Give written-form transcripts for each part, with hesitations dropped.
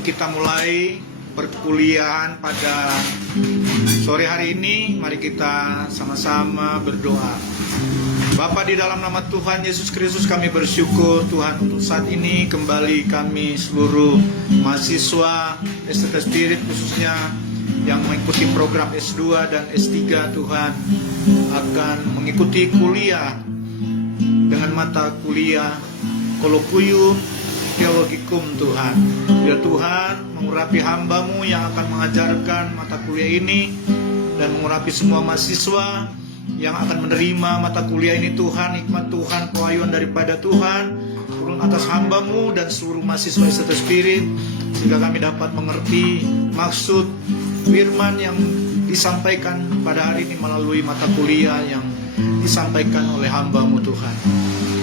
Sebelum kita mulai perkuliahan pada sore hari ini, mari kita sama-sama berdoa. Bapa, di dalam nama Tuhan Yesus Kristus kami bersyukur Tuhan untuk saat ini kembali kami seluruh mahasiswa STT Spirit khususnya yang mengikuti program S2 dan S3 Tuhan akan mengikuti kuliah dengan mata kuliah Kolokvium Theologicum Tuhan. Ya Tuhan, mengurapi hamba-Mu yang akan mengajarkan mata kuliah ini dan mengurapi semua mahasiswa yang akan menerima mata kuliah ini Tuhan. Hikmat Tuhan, pewahyuan daripada Tuhan turun atas hamba-Mu dan seluruh mahasiswa STT Spirit sehingga kami dapat mengerti maksud firman yang disampaikan pada hari ini melalui mata kuliah yang disampaikan oleh hamba-Mu Tuhan.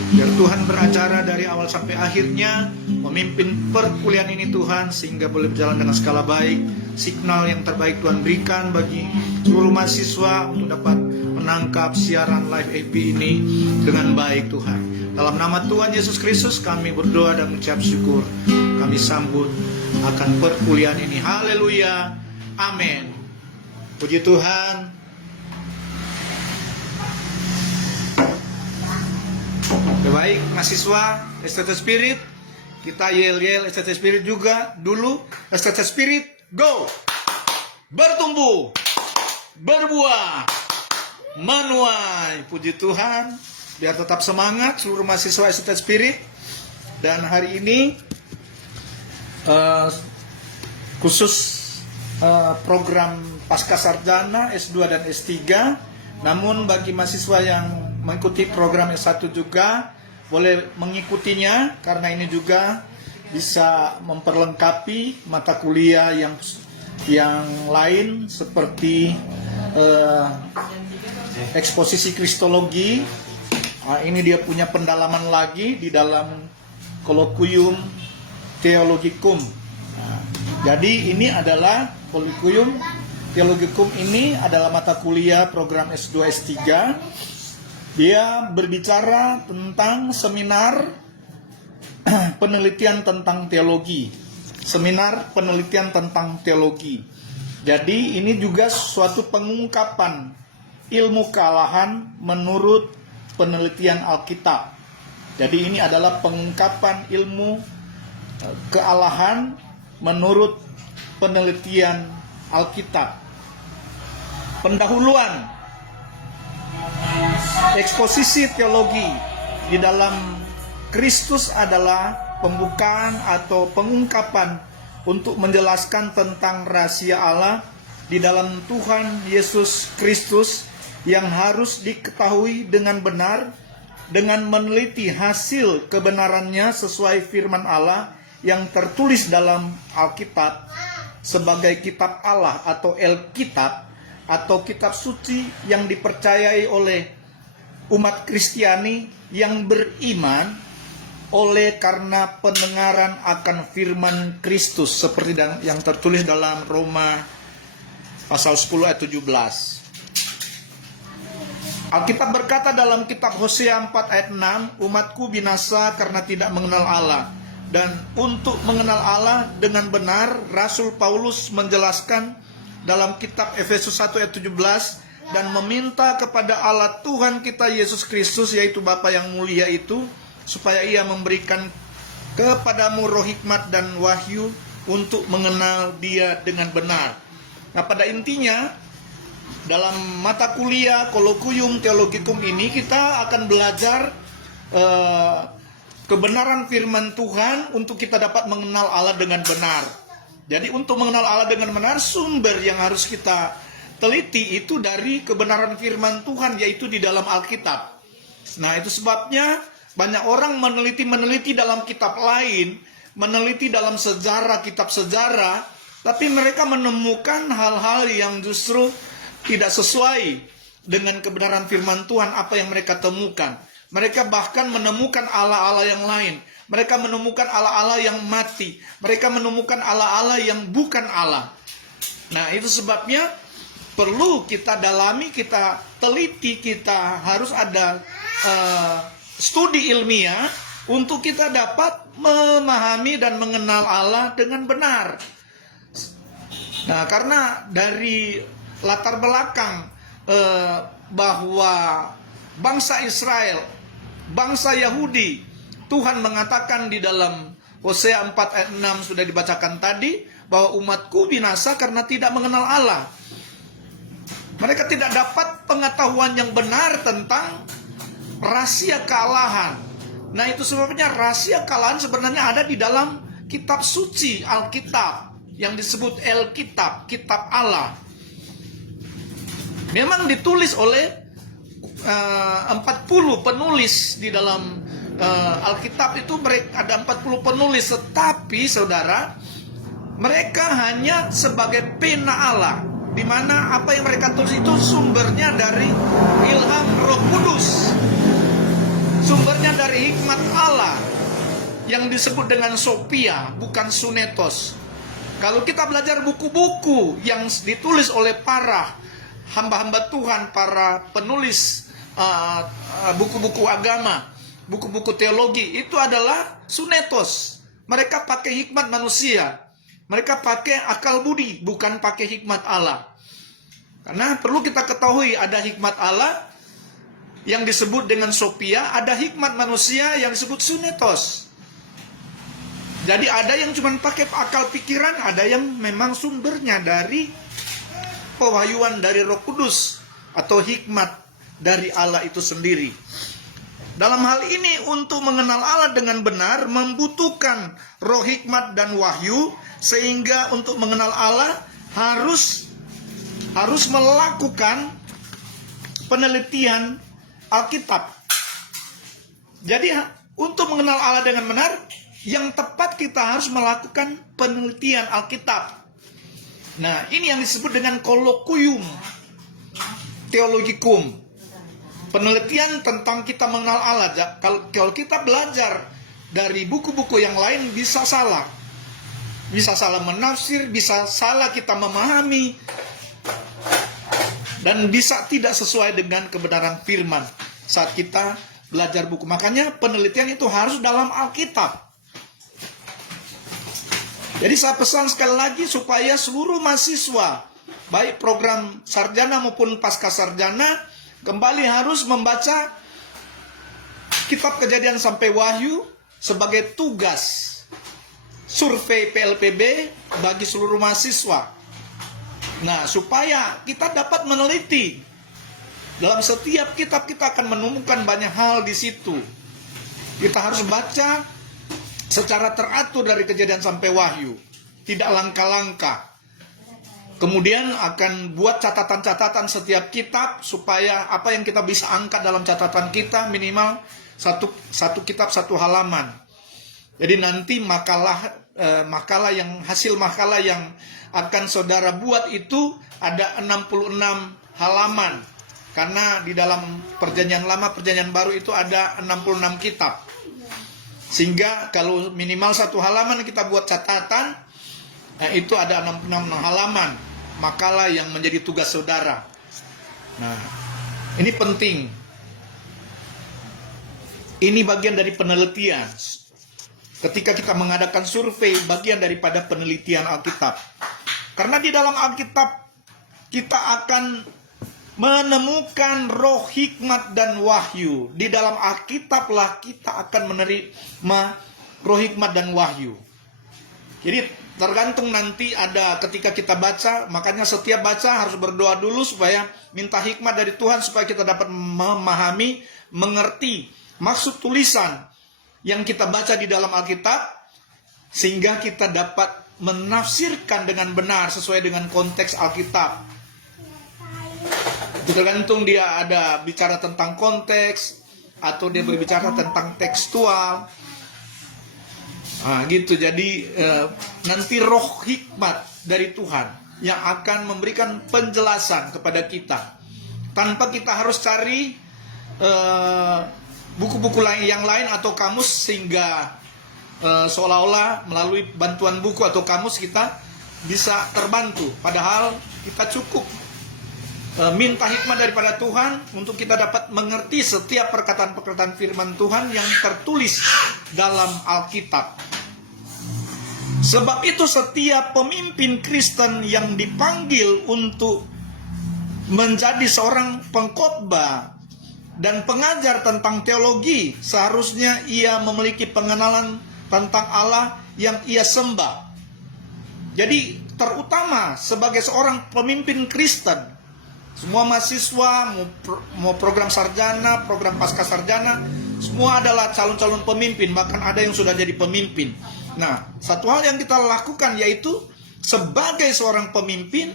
Biar Tuhan beracara dari awal sampai akhirnya, memimpin perkuliahan ini Tuhan, sehingga boleh berjalan dengan skala baik. Signal yang terbaik Tuhan berikan bagi seluruh mahasiswa untuk dapat menangkap siaran live FB ini dengan baik Tuhan. Dalam nama Tuhan Yesus Kristus kami berdoa dan mengucap syukur. Kami sambut akan perkuliahan ini. Haleluya. Amin. Puji Tuhan. Baik, mahasiswa STT Spirit, kita yel-yel STT Spirit juga dulu. STT Spirit, go! Bertumbuh, berbuah, menuai. Puji Tuhan, biar tetap semangat seluruh mahasiswa STT Spirit. Dan hari ini khusus program Pasca Sarjana S2 dan S3. Namun bagi mahasiswa yang mengikuti program S1 juga boleh mengikutinya, karena ini juga bisa memperlengkapi mata kuliah yang lain seperti eksposisi kristologi. Ini dia punya pendalaman lagi di dalam Kolokvium Theologicum. Jadi ini adalah Kolokvium Theologicum, ini adalah mata kuliah program S2 S3. Dia berbicara tentang seminar penelitian tentang teologi. Seminar penelitian tentang teologi. Jadi ini juga suatu pengungkapan ilmu kealahan menurut penelitian Alkitab. Jadi ini adalah pengungkapan ilmu kealahan menurut penelitian Alkitab. Pendahuluan eksposisi teologi di dalam Kristus adalah pembukaan atau pengungkapan untuk menjelaskan tentang rahasia Allah di dalam Tuhan Yesus Kristus yang harus diketahui dengan benar dengan meneliti hasil kebenarannya sesuai firman Allah yang tertulis dalam Alkitab sebagai kitab Allah atau Alkitab atau kitab suci yang dipercayai oleh umat Kristiani yang beriman oleh karena pendengaran akan firman Kristus seperti yang tertulis dalam Roma pasal 10 ayat 17. Alkitab berkata dalam kitab Hosea 4 ayat 6, umatku binasa karena tidak mengenal Allah. Dan untuk mengenal Allah dengan benar, Rasul Paulus menjelaskan dalam kitab Efesus 1 ayat 17, dan meminta kepada Allah Tuhan kita Yesus Kristus, yaitu Bapa yang mulia itu, supaya ia memberikan kepadamu roh hikmat dan wahyu untuk mengenal dia dengan benar. Nah, pada intinya dalam mata kuliah Kolokvium Theologicum ini kita akan belajar kebenaran firman Tuhan untuk kita dapat mengenal Allah dengan benar. Jadi untuk mengenal Allah dengan benar, sumber yang harus kita teliti itu dari kebenaran firman Tuhan, yaitu di dalam Alkitab. Nah, itu sebabnya banyak orang meneliti dalam kitab lain, meneliti dalam sejarah, kitab sejarah, tapi mereka menemukan hal-hal yang justru tidak sesuai dengan kebenaran firman Tuhan apa yang mereka temukan. Mereka bahkan menemukan Allah-Allah yang lain. Mereka menemukan Allah-Allah yang mati. Mereka menemukan Allah-Allah yang bukan Allah. Nah, itu sebabnya perlu kita dalami, kita teliti, kita harus ada studi ilmiah untuk kita dapat memahami dan mengenal Allah dengan benar. Nah, karena dari latar belakang bahwa bangsa Israel, bangsa Yahudi, Tuhan mengatakan di dalam Hosea 4 ayat 6 sudah dibacakan tadi, bahwa umatku binasa karena tidak mengenal Allah. Mereka tidak dapat pengetahuan yang benar tentang rahasia kealahan. Nah, itu sebabnya rahasia kealahan sebenarnya ada di dalam kitab suci, Alkitab, yang disebut Alkitab, kitab Allah. Memang ditulis oleh 40 penulis di dalam Alkitab itu, mereka ada 40 penulis, tetapi saudara, mereka hanya sebagai pena Allah, di mana apa yang mereka tulis itu sumbernya dari ilham Roh Kudus, sumbernya dari hikmat Allah yang disebut dengan Sophia, bukan Sunetos. Kalau kita belajar buku-buku yang ditulis oleh para hamba-hamba Tuhan, para penulis buku-buku agama, buku-buku teologi, itu adalah Sunetos. Mereka pakai hikmat manusia, mereka pakai akal budi, bukan pakai hikmat Allah. Karena perlu kita ketahui, ada hikmat Allah yang disebut dengan Sophia, ada hikmat manusia yang disebut Sunetos. Jadi ada yang cuma pakai akal pikiran, ada yang memang sumbernya dari pewahyuan dari Roh Kudus atau hikmat dari Allah itu sendiri. Dalam hal ini, untuk mengenal Allah dengan benar membutuhkan roh hikmat dan wahyu, sehingga untuk mengenal Allah harus melakukan penelitian Alkitab. Jadi untuk mengenal Allah dengan benar, yang tepat kita harus melakukan penelitian Alkitab. Nah, ini yang disebut dengan kolokvium theologicum. Penelitian tentang kita mengenal Allah. Kalau kita belajar dari buku-buku yang lain, bisa salah. Bisa salah menafsir, bisa salah kita memahami, dan bisa tidak sesuai dengan kebenaran firman saat kita belajar buku. Makanya penelitian itu harus dalam Alkitab. Jadi saya pesan sekali lagi supaya seluruh mahasiswa, baik program sarjana maupun pasca sarjana, kembali harus membaca kitab Kejadian sampai Wahyu sebagai tugas survei PLPB bagi seluruh mahasiswa. Nah, supaya kita dapat meneliti. Dalam setiap kitab kita akan menemukan banyak hal di situ. Kita harus baca secara teratur dari Kejadian sampai Wahyu, tidak langkah-langkah. Kemudian akan buat catatan-catatan setiap kitab, supaya apa yang kita bisa angkat dalam catatan kita minimal satu kitab satu halaman. Jadi nanti makalah yang hasil makalah yang akan saudara buat itu ada 66 halaman. Karena di dalam perjanjian lama, perjanjian baru itu ada 66 kitab. Sehingga kalau minimal satu halaman kita buat catatan, itu ada 66 halaman makalah yang menjadi tugas saudara. Nah, ini penting. Ini bagian dari penelitian. Ketika kita mengadakan survei, bagian daripada penelitian Alkitab. Karena di dalam Alkitab kita akan menemukan roh hikmat dan wahyu. Di dalam Alkitablah kita akan menerima roh hikmat dan wahyu. Jadi tergantung nanti ada ketika kita baca, makanya setiap baca harus berdoa dulu supaya minta hikmat dari Tuhan, supaya kita dapat memahami, mengerti maksud tulisan yang kita baca di dalam Alkitab, sehingga kita dapat menafsirkan dengan benar sesuai dengan konteks Alkitab. Tergantung dia ada bicara tentang konteks atau dia berbicara tentang tekstual. Nah, gitu. Jadi nanti roh hikmat dari Tuhan yang akan memberikan penjelasan kepada kita, tanpa kita harus cari buku-buku yang lain atau kamus, sehingga seolah-olah melalui bantuan buku atau kamus kita bisa terbantu. Padahal kita cukup minta hikmat daripada Tuhan untuk kita dapat mengerti setiap perkataan-perkataan firman Tuhan yang tertulis dalam Alkitab. Sebab itu setiap pemimpin Kristen yang dipanggil untuk menjadi seorang pengkhotbah dan pengajar tentang teologi, seharusnya ia memiliki pengenalan tentang Allah yang ia sembah. Jadi terutama sebagai seorang pemimpin Kristen, semua mahasiswa, mau program sarjana, program pasca sarjana, semua adalah calon-calon pemimpin, bahkan ada yang sudah jadi pemimpin. Nah, satu hal yang kita lakukan yaitu sebagai seorang pemimpin,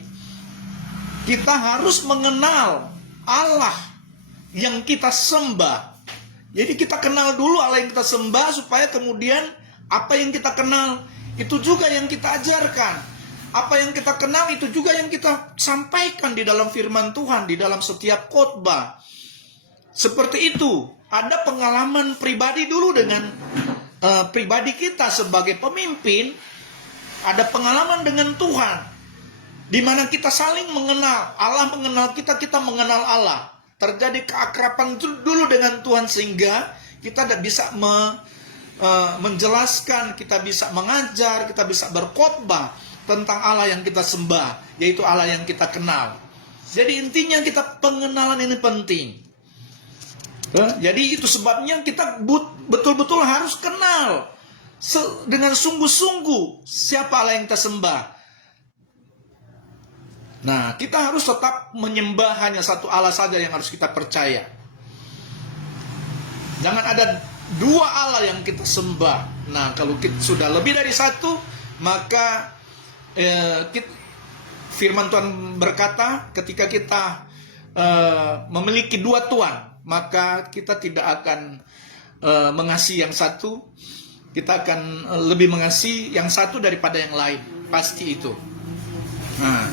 kita harus mengenal Allah yang kita sembah. Jadi kita kenal dulu Allah yang kita sembah, supaya kemudian apa yang kita kenal itu juga yang kita ajarkan. Apa yang kita kenal itu juga yang kita sampaikan di dalam firman Tuhan, di dalam setiap khotbah. Seperti itu. Ada pengalaman pribadi dulu dengan pribadi kita sebagai pemimpin. Ada pengalaman dengan Tuhan, di mana kita saling mengenal. Allah mengenal kita, kita mengenal Allah. Terjadi keakraban dulu dengan Tuhan, sehingga kita bisa menjelaskan, kita bisa mengajar, kita bisa berkhotbah tentang Allah yang kita sembah, yaitu Allah yang kita kenal. Jadi intinya kita pengenalan ini penting. Jadi itu sebabnya kita betul-betul harus kenal dengan sungguh-sungguh siapa Allah yang kita sembah. Nah, kita harus tetap menyembah hanya satu Allah saja yang harus kita percaya. Jangan ada dua Allah yang kita sembah. Nah, kalau kita sudah lebih dari satu, maka firman Tuhan berkata, ketika kita memiliki dua Tuhan, maka kita tidak akan mengasihi yang satu, kita akan lebih mengasihi yang satu daripada yang lain, pasti itu. Nah,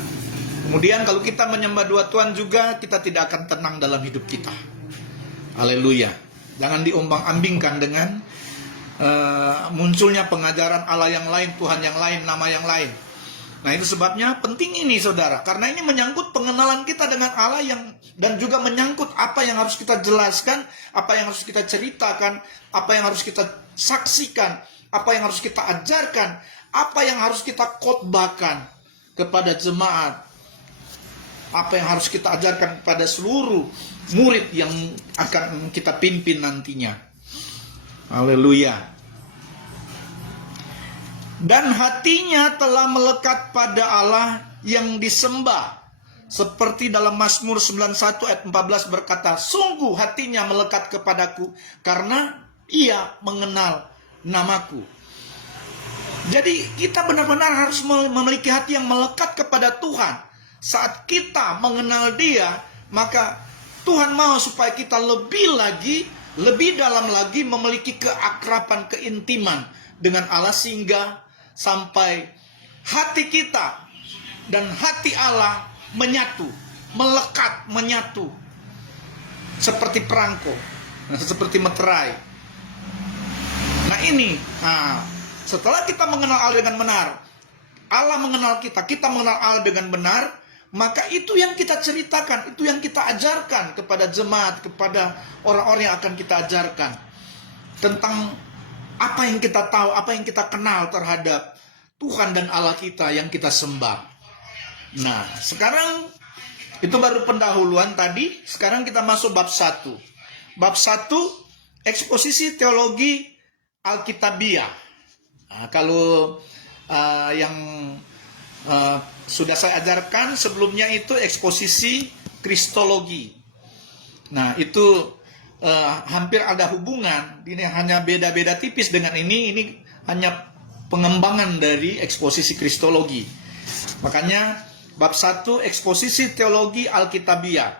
kemudian kalau kita menyembah dua Tuhan juga, kita tidak akan tenang dalam hidup kita. Haleluya. Jangan diombang-ambingkan dengan munculnya pengajaran Allah yang lain, Tuhan yang lain, nama yang lain. Nah, itu sebabnya penting ini, saudara, karena ini menyangkut pengenalan kita dengan Allah dan juga menyangkut apa yang harus kita jelaskan, apa yang harus kita ceritakan, apa yang harus kita saksikan, apa yang harus kita ajarkan, apa yang harus kita khotbahkan kepada jemaat, apa yang harus kita ajarkan kepada seluruh murid yang akan kita pimpin nantinya. Haleluya. Dan hatinya telah melekat pada Allah yang disembah. Seperti dalam Mazmur 91 ayat 14 berkata, sungguh hatinya melekat kepadaku karena ia mengenal namaku. Jadi kita benar-benar harus memiliki hati yang melekat kepada Tuhan. Saat kita mengenal Dia, maka Tuhan mau supaya kita lebih dalam lagi memiliki keakraban, keintiman dengan Allah, sehingga sampai hati kita dan hati Allah menyatu, melekat, menyatu. Seperti perangko, seperti meterai. Nah ini, setelah kita mengenal Allah dengan benar, Allah mengenal kita, kita mengenal Allah dengan benar, maka itu yang kita ceritakan, itu yang kita ajarkan kepada jemaat, kepada orang-orang yang akan kita ajarkan. Tentang apa yang kita tahu, apa yang kita kenal terhadap Tuhan dan Allah kita yang kita sembah. Nah, sekarang itu baru pendahuluan tadi. Sekarang kita masuk bab 1. Bab 1, eksposisi teologi Alkitabiah. Nah, kalau yang sudah saya ajarkan sebelumnya itu eksposisi Kristologi. Nah, itu hampir ada hubungan. Ini hanya beda-beda tipis dengan ini hanya pengembangan dari eksposisi Kristologi. Makanya bab 1, eksposisi teologi Alkitabiah.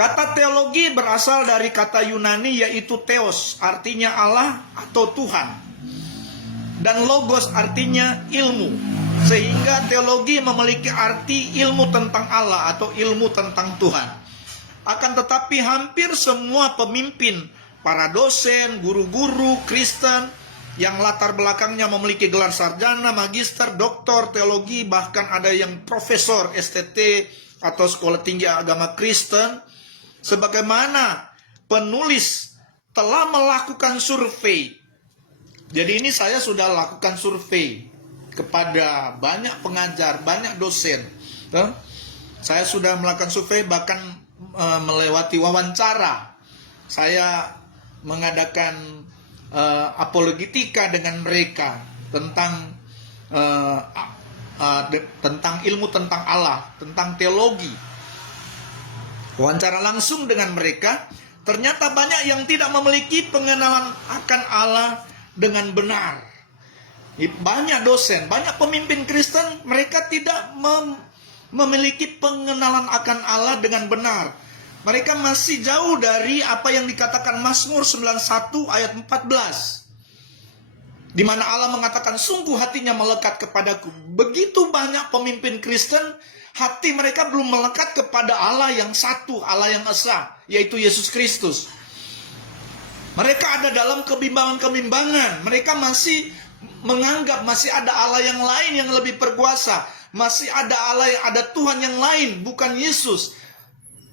Kata teologi berasal dari kata Yunani yaitu theos, artinya Allah atau Tuhan, dan logos artinya ilmu. Sehingga teologi memiliki arti ilmu tentang Allah atau ilmu tentang Tuhan. Akan tetapi hampir semua pemimpin, para dosen, guru-guru Kristen yang latar belakangnya memiliki gelar sarjana, magister, doktor, teologi, bahkan ada yang profesor STT atau Sekolah Tinggi Agama Kristen. Sebagaimana penulis telah melakukan survei. Jadi ini saya sudah lakukan survei kepada banyak pengajar, banyak dosen. Saya sudah melakukan survei, bahkan melewati wawancara. Saya mengadakan apologetika dengan mereka tentang ilmu tentang Allah, tentang teologi. Wawancara langsung dengan mereka, ternyata banyak yang tidak memiliki pengenalan akan Allah dengan benar. Banyak dosen, banyak pemimpin Kristen, mereka tidak memiliki pengenalan akan Allah dengan benar. Mereka masih jauh dari apa yang dikatakan Mazmur 91 ayat 14. Di mana Allah mengatakan, sungguh hatinya melekat kepadaku. Begitu banyak pemimpin Kristen, hati mereka belum melekat kepada Allah yang satu, Allah yang esa, yaitu Yesus Kristus. Mereka ada dalam kebimbangan-kebimbangan. Mereka masih menganggap masih ada Allah yang lain yang lebih berkuasa. Masih ada Allah, ada Tuhan yang lain, bukan Yesus.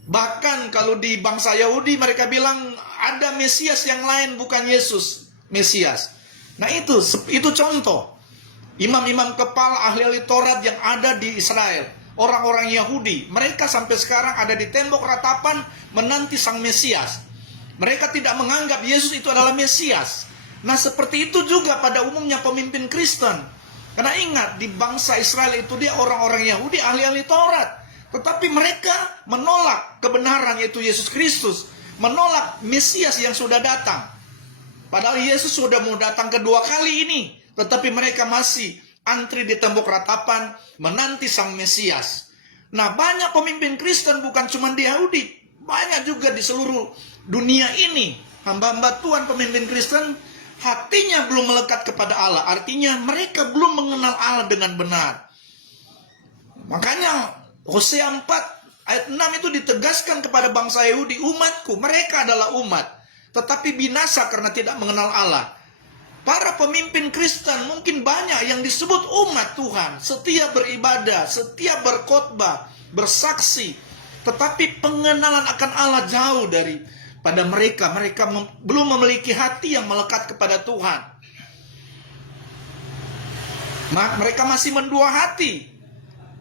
Bahkan kalau di bangsa Yahudi mereka bilang ada Mesias yang lain, bukan Yesus Mesias. Nah itu contoh. Imam-imam kepala ahli-ahli Taurat yang ada di Israel, orang-orang Yahudi, mereka sampai sekarang ada di tembok ratapan menanti sang Mesias. Mereka tidak menganggap Yesus itu adalah Mesias. Nah seperti itu juga pada umumnya pemimpin Kristen. Karena ingat, di bangsa Israel itu dia orang-orang Yahudi, ahli-ahli Taurat. Tetapi mereka menolak kebenaran, yaitu Yesus Kristus. Menolak Mesias yang sudah datang. Padahal Yesus sudah mau datang kedua kali ini. Tetapi mereka masih antri di tembok ratapan menanti sang Mesias. Nah banyak pemimpin Kristen, bukan cuma di Yahudi, banyak juga di seluruh dunia ini. Hamba-hamba Tuhan pemimpin Kristen hatinya belum melekat kepada Allah. Artinya mereka belum mengenal Allah dengan benar. Makanya Hosea 4 ayat 6 itu ditegaskan kepada bangsa Yahudi, umatku, mereka adalah umat, tetapi binasa karena tidak mengenal Allah. Para pemimpin Kristen mungkin banyak yang disebut umat Tuhan, setia beribadah, setia berkhotbah, bersaksi, tetapi pengenalan akan Allah jauh daripada mereka. Mereka belum memiliki hati yang melekat kepada Tuhan. Mereka masih mendua hati,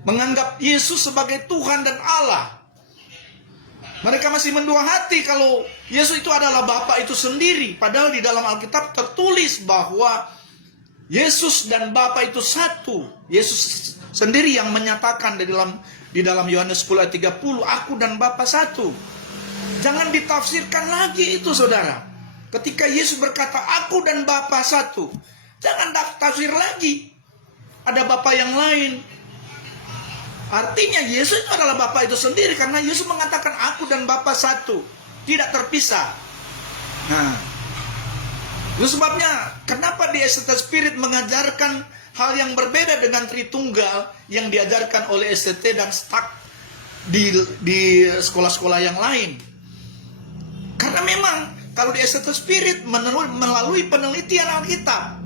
menganggap Yesus sebagai Tuhan dan Allah. Mereka masih mendua hati kalau Yesus itu adalah Bapa itu sendiri. Padahal di dalam Alkitab tertulis bahwa Yesus dan Bapa itu satu. Yesus sendiri yang menyatakan di dalam Yohanes 10 ayat 30, aku dan Bapa satu. Jangan ditafsirkan lagi itu, saudara. Ketika Yesus berkata aku dan Bapa satu, jangan tafsir lagi ada Bapa yang lain. Artinya Yesus itu adalah Bapa itu sendiri, karena Yesus mengatakan aku dan Bapa satu, tidak terpisah. Nah, itu sebabnya kenapa di STT Spirit mengajarkan hal yang berbeda dengan Tritunggal yang diajarkan oleh STT dan STAK di sekolah-sekolah yang lain. Karena memang kalau di STT Spirit melalui penelitian Alkitab,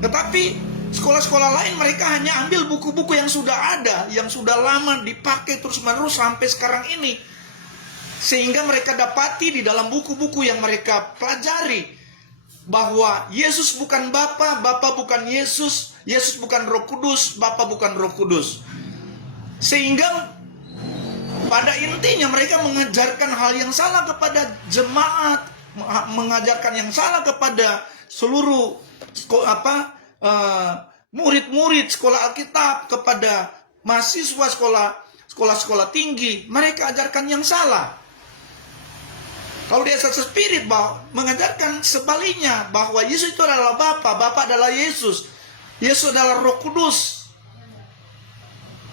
tetapi sekolah-sekolah lain mereka hanya ambil buku-buku yang sudah ada, yang sudah lama dipakai terus-menerus sampai sekarang ini. Sehingga mereka dapati di dalam buku-buku yang mereka pelajari bahwa Yesus bukan Bapa, Bapa bukan Yesus, Yesus bukan Roh Kudus, Bapa bukan Roh Kudus. Sehingga pada intinya mereka mengajarkan hal yang salah kepada jemaat, mengajarkan yang salah kepada seluruh murid-murid sekolah Alkitab, kepada mahasiswa sekolah-sekolah tinggi. Mereka ajarkan yang salah. Kalau di STT Spirit mengajarkan sebaliknya, bahwa Yesus itu adalah Bapa, Bapa adalah Yesus, Yesus adalah Roh Kudus.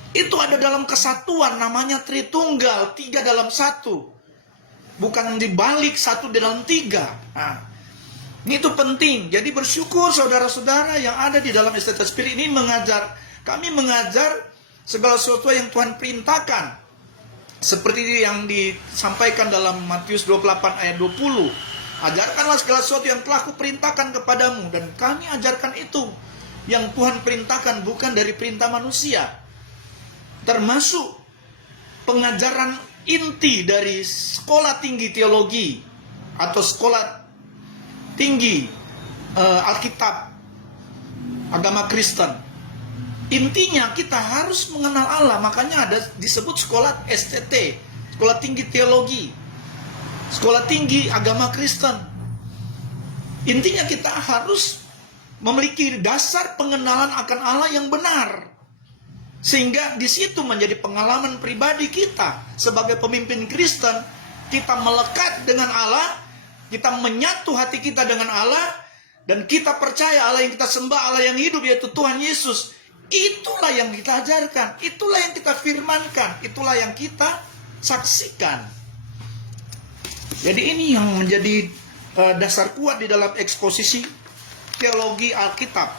Itu ada dalam kesatuan, namanya Tritunggal, 3 dalam 1. Bukan dibalik 1 dalam 3. Nah, ini itu penting. Jadi bersyukur saudara-saudara yang ada di dalam STT Spirit ini kami mengajar segala sesuatu yang Tuhan perintahkan. Seperti yang disampaikan dalam Matius 28 ayat 20. Ajarkanlah segala sesuatu yang telah kuperintahkan kepadamu. Dan kami ajarkan itu yang Tuhan perintahkan, bukan dari perintah manusia. Termasuk pengajaran inti dari sekolah tinggi teologi atau sekolah tinggi Alkitab agama Kristen. Intinya kita harus mengenal Allah. Makanya ada disebut sekolah STT, sekolah tinggi teologi, sekolah tinggi agama Kristen. Intinya kita harus memiliki dasar pengenalan akan Allah yang benar. Sehingga di situ menjadi pengalaman pribadi kita sebagai pemimpin Kristen. Kita melekat dengan Allah, kita menyatu hati kita dengan Allah, dan kita percaya Allah yang kita sembah, Allah yang hidup, yaitu Tuhan Yesus. Itulah yang kita ajarkan, itulah yang kita firmankan, itulah yang kita saksikan. Jadi ini yang menjadi dasar kuat di dalam eksposisi teologi Alkitab.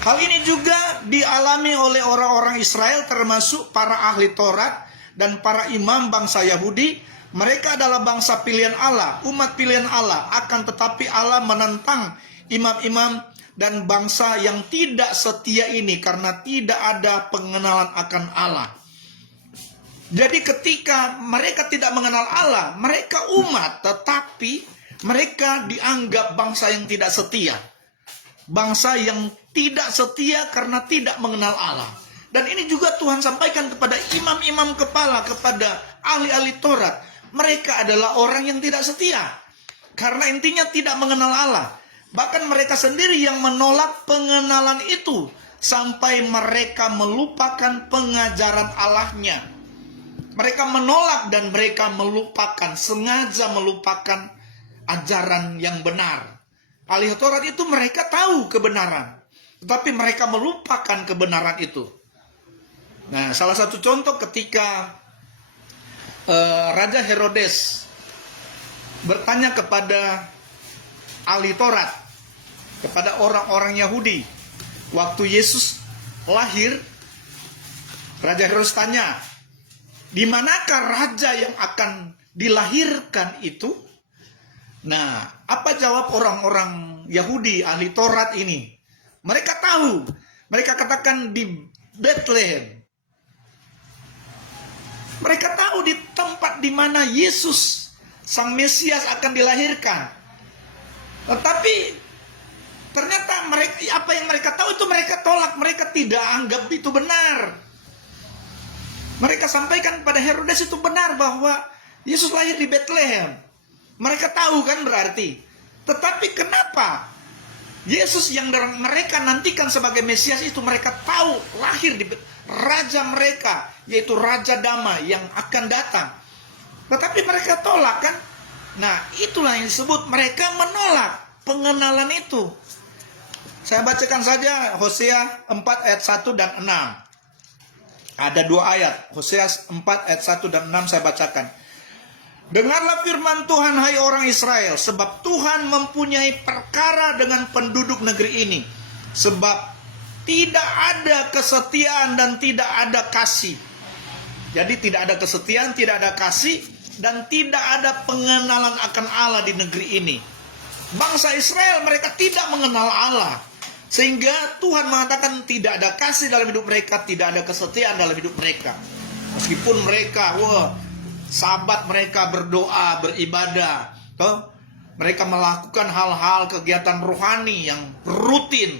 Hal ini juga dialami oleh orang-orang Israel, termasuk para ahli Taurat dan para imam bangsa Yahudi. Mereka adalah bangsa pilihan Allah, umat pilihan Allah. Akan tetapi Allah menentang imam-imam dan bangsa yang tidak setia ini karena tidak ada pengenalan akan Allah. Jadi ketika mereka tidak mengenal Allah, mereka umat, tetapi mereka dianggap bangsa yang tidak setia. Bangsa yang tidak setia karena tidak mengenal Allah. Dan ini juga Tuhan sampaikan kepada imam-imam kepala, kepada ahli-ahli Taurat. Mereka adalah orang yang tidak setia. Karena intinya tidak mengenal Allah. Bahkan mereka sendiri yang menolak pengenalan itu. Sampai mereka melupakan pengajaran Allahnya. Mereka menolak dan mereka melupakan, sengaja melupakan ajaran yang benar. Ahli Taurat itu mereka tahu kebenaran, tetapi mereka melupakan kebenaran itu. Nah, salah satu contoh ketika Raja Herodes bertanya kepada ahli Taurat, kepada orang-orang Yahudi, waktu Yesus lahir, Raja Herodes tanya, di manakah raja yang akan dilahirkan itu? Nah, apa jawab orang-orang Yahudi ahli Taurat ini? Mereka tahu, mereka katakan di Bethlehem. Mereka tahu di tempat di mana Yesus Sang Mesias akan dilahirkan. Tetapi ternyata mereka, apa yang mereka tahu itu mereka tolak, mereka tidak anggap itu benar. Mereka sampaikan pada Herodes itu benar bahwa Yesus lahir di Bethlehem. Mereka tahu kan berarti. Tetapi kenapa Yesus yang mereka nantikan sebagai Mesias itu mereka tahu lahir di raja mereka, yaitu Raja Damai yang akan datang. Tetapi mereka tolak kan? Nah, itulah yang disebut mereka menolak pengenalan itu. Saya bacakan saja Hosea 4 ayat 1 dan 6. Ada dua ayat, Hosea 4 ayat 1 dan 6 saya bacakan. Dengarlah firman Tuhan, hai orang Israel, sebab Tuhan mempunyai perkara dengan penduduk negeri ini. Sebab tidak ada kesetiaan dan tidak ada kasih. Jadi tidak ada kesetiaan, tidak ada kasih, dan tidak ada pengenalan akan Allah di negeri ini. Bangsa Israel mereka tidak mengenal Allah. Sehingga Tuhan mengatakan tidak ada kasih dalam hidup mereka, tidak ada kesetiaan dalam hidup mereka. Meskipun mereka, sahabat mereka berdoa, beribadah, mereka melakukan hal-hal kegiatan rohani yang rutin,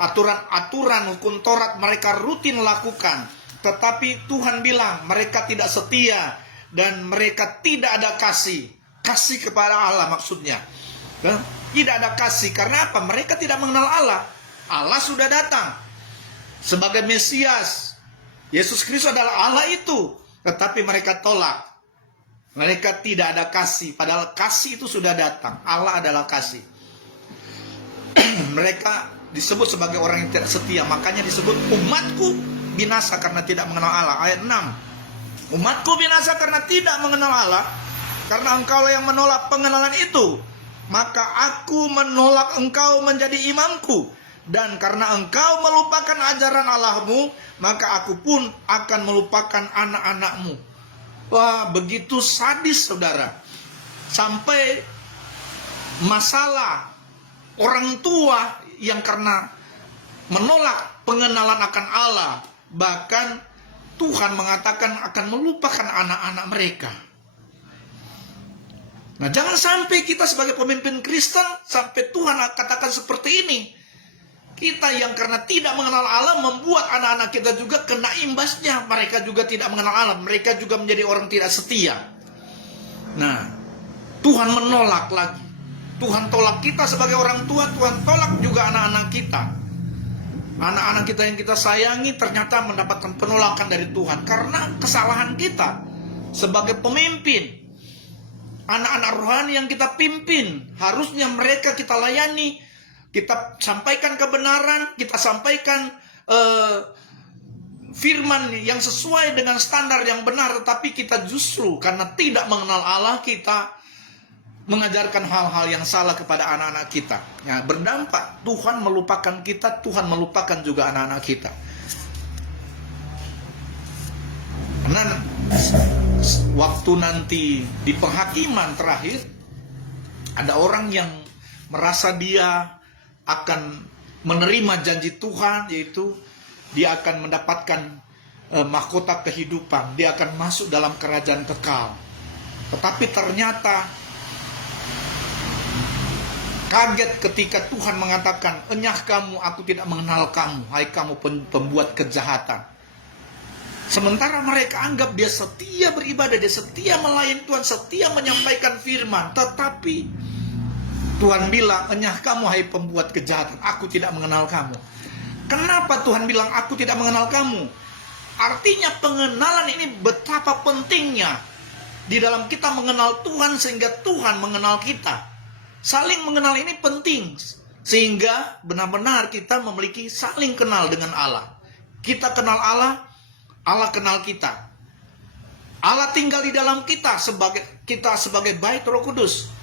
aturan-aturan hukum Taurat mereka rutin lakukan. Tetapi Tuhan bilang mereka tidak setia dan mereka tidak ada kasih kepada Allah maksudnya. Tidak ada kasih karena apa? Mereka tidak mengenal Allah. Allah sudah datang sebagai Mesias. Yesus Kristus adalah Allah itu, tetapi mereka tolak. Mereka tidak ada kasih, padahal kasih itu sudah datang. Allah adalah kasih. Mereka disebut sebagai orang yang tidak setia, makanya disebut umatku binasa karena tidak mengenal Allah. Ayat 6. Umatku binasa karena tidak mengenal Allah, karena engkau yang menolak pengenalan itu, maka aku menolak engkau menjadi imamku. Dan karena engkau melupakan ajaran Allahmu, maka aku pun akan melupakan anak-anakmu. Wah, begitu sadis saudara. Sampai masalah orang tua yang karena menolak pengenalan akan Allah, bahkan Tuhan mengatakan akan melupakan anak-anak mereka. Nah, jangan sampai kita sebagai pemimpin Kristen sampai Tuhan katakan seperti ini. Kita yang karena tidak mengenal Allah membuat anak-anak kita juga kena imbasnya. Mereka juga tidak mengenal Allah, mereka juga menjadi orang tidak setia. Nah, Tuhan menolak lagi. Tuhan tolak kita sebagai orang tua, Tuhan tolak juga anak-anak kita. Anak-anak kita yang kita sayangi ternyata mendapatkan penolakan dari Tuhan karena kesalahan kita sebagai pemimpin. Anak-anak rohani yang kita pimpin, harusnya mereka kita layani, kita sampaikan kebenaran, kita sampaikan firman yang sesuai dengan standar yang benar. Tetapi kita justru karena tidak mengenal Allah, kita mengajarkan hal-hal yang salah kepada anak-anak kita. Ya, berdampak, Tuhan melupakan kita, Tuhan melupakan juga anak-anak kita. Karena waktu nanti di penghakiman terakhir, ada orang yang merasa dia akan menerima janji Tuhan, yaitu dia akan mendapatkan mahkota kehidupan, dia akan masuk dalam kerajaan kekal. Tetapi ternyata kaget ketika Tuhan mengatakan, "Enyah kamu, aku tidak mengenal kamu, hai kamu pembuat kejahatan." Sementara mereka anggap dia setia beribadah, dia setia melayani Tuhan, setia menyampaikan firman. Tetapi Tuhan bilang, "Enyah kamu, hai pembuat kejahatan, aku tidak mengenal kamu." Kenapa Tuhan bilang, "Aku tidak mengenal kamu"? Artinya pengenalan ini betapa pentingnya di dalam kita mengenal Tuhan sehingga Tuhan mengenal kita. Saling mengenal ini penting, sehingga benar-benar kita memiliki saling kenal dengan Allah. Kita kenal Allah, Allah kenal kita. Allah tinggal di dalam kita sebagai bait Roh Kudus.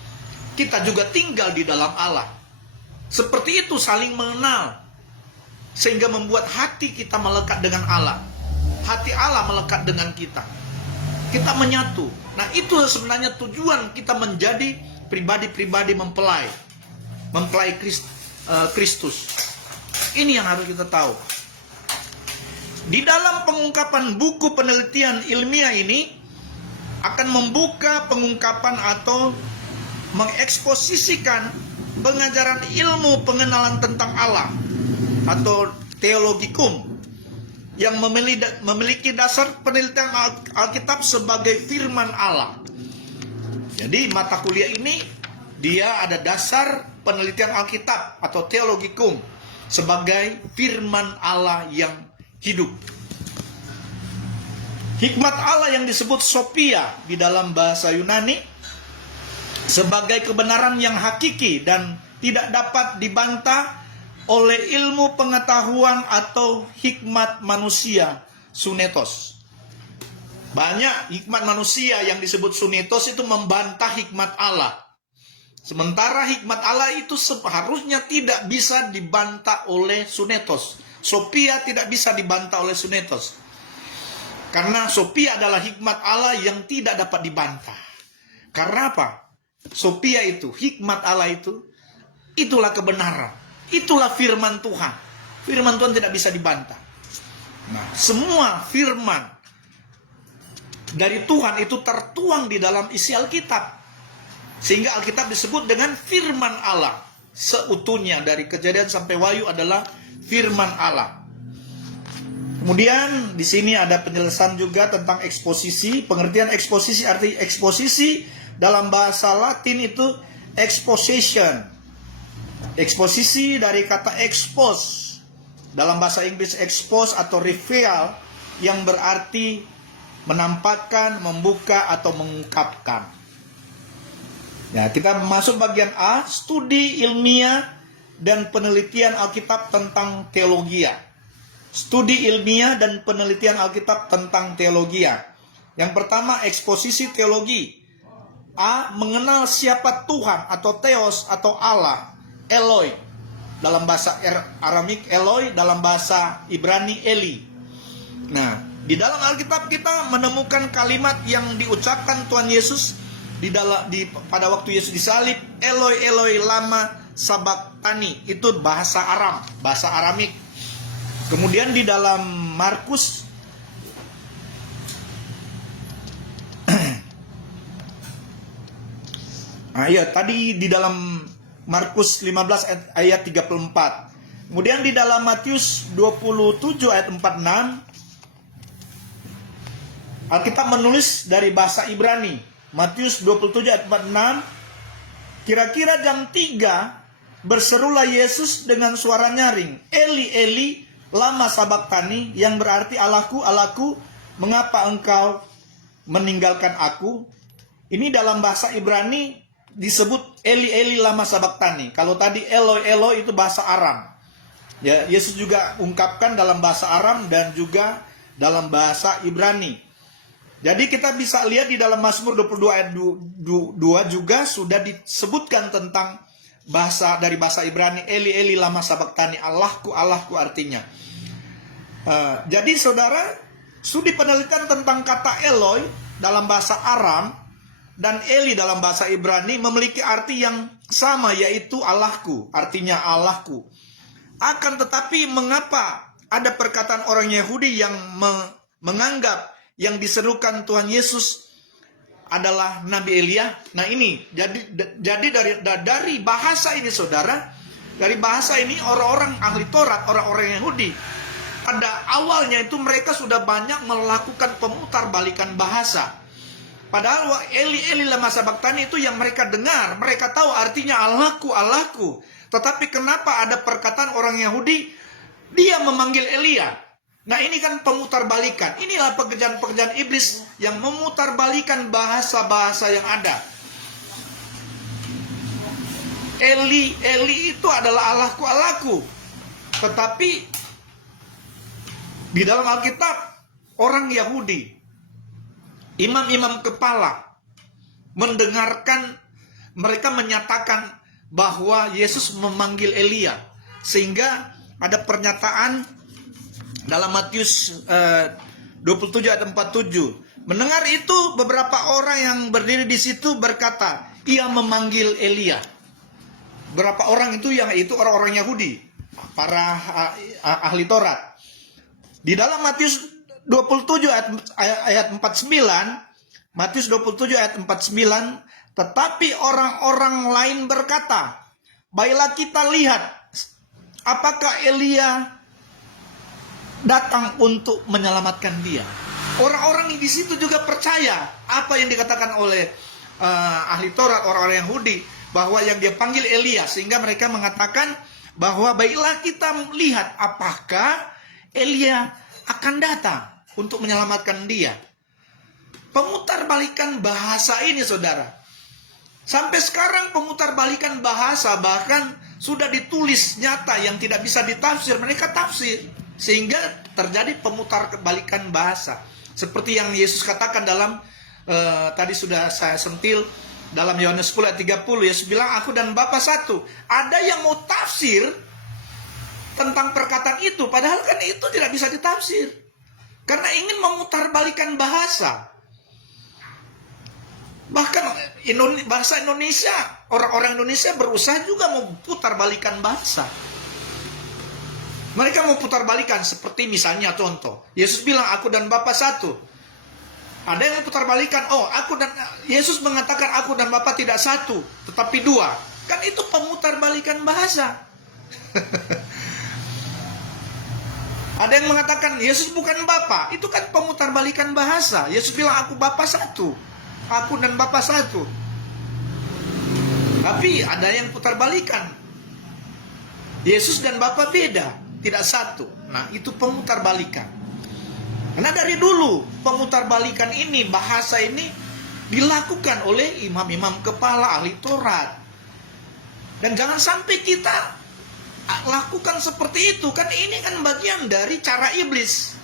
Kita juga tinggal di dalam Allah. Seperti itu saling mengenal, sehingga membuat hati kita melekat dengan Allah. Hati Allah melekat dengan kita. Kita menyatu. Nah, itu sebenarnya tujuan kita menjadi pribadi-pribadi mempelai Kristus. Ini yang harus kita tahu. Di dalam pengungkapan buku penelitian ilmiah ini akan membuka pengungkapan atau mengeksposisikan pengajaran ilmu pengenalan tentang Allah atau teologikum yang memiliki dasar penelitian Alkitab sebagai firman Allah. Jadi mata kuliah ini dia ada dasar penelitian Alkitab atau teologikum sebagai firman Allah yang hidup. Hikmat Allah yang disebut Sophia di dalam bahasa Yunani sebagai kebenaran yang hakiki dan tidak dapat dibantah oleh ilmu pengetahuan atau hikmat manusia, sunetos. Banyak hikmat manusia yang disebut sunetos itu membantah hikmat Allah. Sementara hikmat Allah itu seharusnya tidak bisa dibantah oleh sunetos. Sophia tidak bisa dibantah oleh sunetos. Karena Sophia adalah hikmat Allah yang tidak dapat dibantah. Karena apa? Sophia itu, hikmat Allah itu, itulah kebenaran. Itulah firman Tuhan. Firman Tuhan tidak bisa dibantah. Nah, semua firman dari Tuhan itu tertuang di dalam isi Alkitab. Sehingga Alkitab disebut dengan firman Allah. Seutuhnya dari Kejadian sampai Wahyu adalah firman Allah. Kemudian di sini ada penjelasan juga tentang eksposisi. Pengertian eksposisi arti eksposisi dalam bahasa Latin itu exposition. Eksposisi dari kata expose. Dalam bahasa Inggris expose atau reveal yang berarti menampakkan, membuka atau mengungkapkan. Ya, kita masuk bagian A, studi ilmiah dan penelitian Alkitab tentang teologia. Studi ilmiah dan penelitian Alkitab tentang teologia. Yang pertama, eksposisi teologi. A, mengenal siapa Tuhan atau Theos atau Allah, Eloi. Dalam bahasa Aramik Eloi, dalam bahasa Ibrani Eli. Nah, di dalam Alkitab kita menemukan kalimat yang diucapkan Tuhan Yesus pada waktu Yesus disalib, Eloi Eloi lama sabachthani, itu bahasa Aram, bahasa Aramik. Kemudian di dalam Markus tadi di dalam Markus 15 ayat 34. Kemudian di dalam Matius 27 ayat 46, Alkitab menulis dari bahasa Ibrani. Matius 27 ayat 46, kira-kira jam 3 berserulah Yesus dengan suara nyaring, Eli Eli lama sabachthani, yang berarti Allahku Allahku, mengapa engkau meninggalkan aku? Ini dalam bahasa Ibrani disebut Eli Eli lama sabachthani. Kalau tadi Eloi Eloi itu bahasa Aram. Ya, Yesus juga ungkapkan dalam bahasa Aram dan juga dalam bahasa Ibrani. Jadi kita bisa lihat di dalam Mazmur 22 ayat 2 juga sudah disebutkan tentang dari bahasa Ibrani, Eli Eli lama sabachthani, Allahku Allahku artinya. Jadi saudara, studi penelitian tentang kata Eloi dalam bahasa Aram dan Eli dalam bahasa Ibrani memiliki arti yang sama, yaitu Allahku, artinya Allahku. Akan tetapi mengapa ada perkataan orang Yahudi yang menganggap yang diserukan Tuhan Yesus adalah Nabi Elia? Nah ini, jadi dari bahasa ini saudara, dari bahasa ini orang-orang ahli Taurat, orang-orang Yahudi, pada awalnya itu mereka sudah banyak melakukan pemutarbalikan bahasa. Padahal Eli Eli lama sabachthani itu yang mereka dengar, mereka tahu artinya Allahku Allahku. Tetapi kenapa ada perkataan orang Yahudi, dia memanggil Elia? Nah ini kan pemutarbalikan. Inilah pekerjaan-pekerjaan iblis yang memutarbalikan bahasa-bahasa yang ada. Eli Eli itu adalah Allahku Allahku. Tetapi di dalam Alkitab, orang Yahudi, imam-imam kepala, mendengarkan, mereka menyatakan bahwa Yesus memanggil Elia. Sehingga ada pernyataan dalam Matius 27 ayat 47. Mendengar itu, beberapa orang yang berdiri di situ berkata, ia memanggil Elia. Berapa orang itu? Yang itu orang-orang Yahudi, para ahli Taurat. Di dalam Matius 27 ayat 49, Matius 27 ayat 49, tetapi orang-orang lain berkata, baiklah kita lihat apakah Elia datang untuk menyelamatkan dia. Orang-orang di situ juga percaya apa yang dikatakan oleh ahli Taurat, orang-orang Yahudi, bahwa yang dia panggil Elia, sehingga mereka mengatakan bahwa baiklah kita lihat apakah Elia akan datang untuk menyelamatkan dia. Pemutarbalikan bahasa ini saudara, sampai sekarang pemutarbalikan bahasa bahkan sudah ditulis nyata yang tidak bisa ditafsir, mereka tafsir. Sehingga terjadi pemutarbalikan bahasa. Seperti yang Yesus katakan dalam, tadi sudah saya sentil, dalam Yohanes 10 ayat 30, Yesus bilang, aku dan Bapa satu. Ada yang mau tafsir tentang perkataan itu, padahal kan itu tidak bisa ditafsir. Karena ingin memutarbalikan bahasa. Bahkan bahasa Indonesia, orang-orang Indonesia berusaha juga memutarbalikan bahasa. Mereka mau putar balikan, seperti misalnya contoh, Yesus bilang aku dan Bapa satu. Ada yang putar balikan, Yesus mengatakan aku dan Bapa tidak satu, tetapi dua. Kan itu pemutar balikan bahasa. Ada yang mengatakan Yesus bukan Bapa, itu kan pemutar balikan bahasa. Yesus bilang aku Bapa satu, aku dan Bapa satu. Tapi ada yang putar balikan, Yesus dan Bapa beda, tidak satu. Nah itu pemutarbalikan. Karena dari dulu pemutarbalikan ini, bahasa ini dilakukan oleh imam-imam kepala ahli Taurat. Dan jangan sampai kita lakukan seperti itu. Kan ini kan bagian dari cara iblis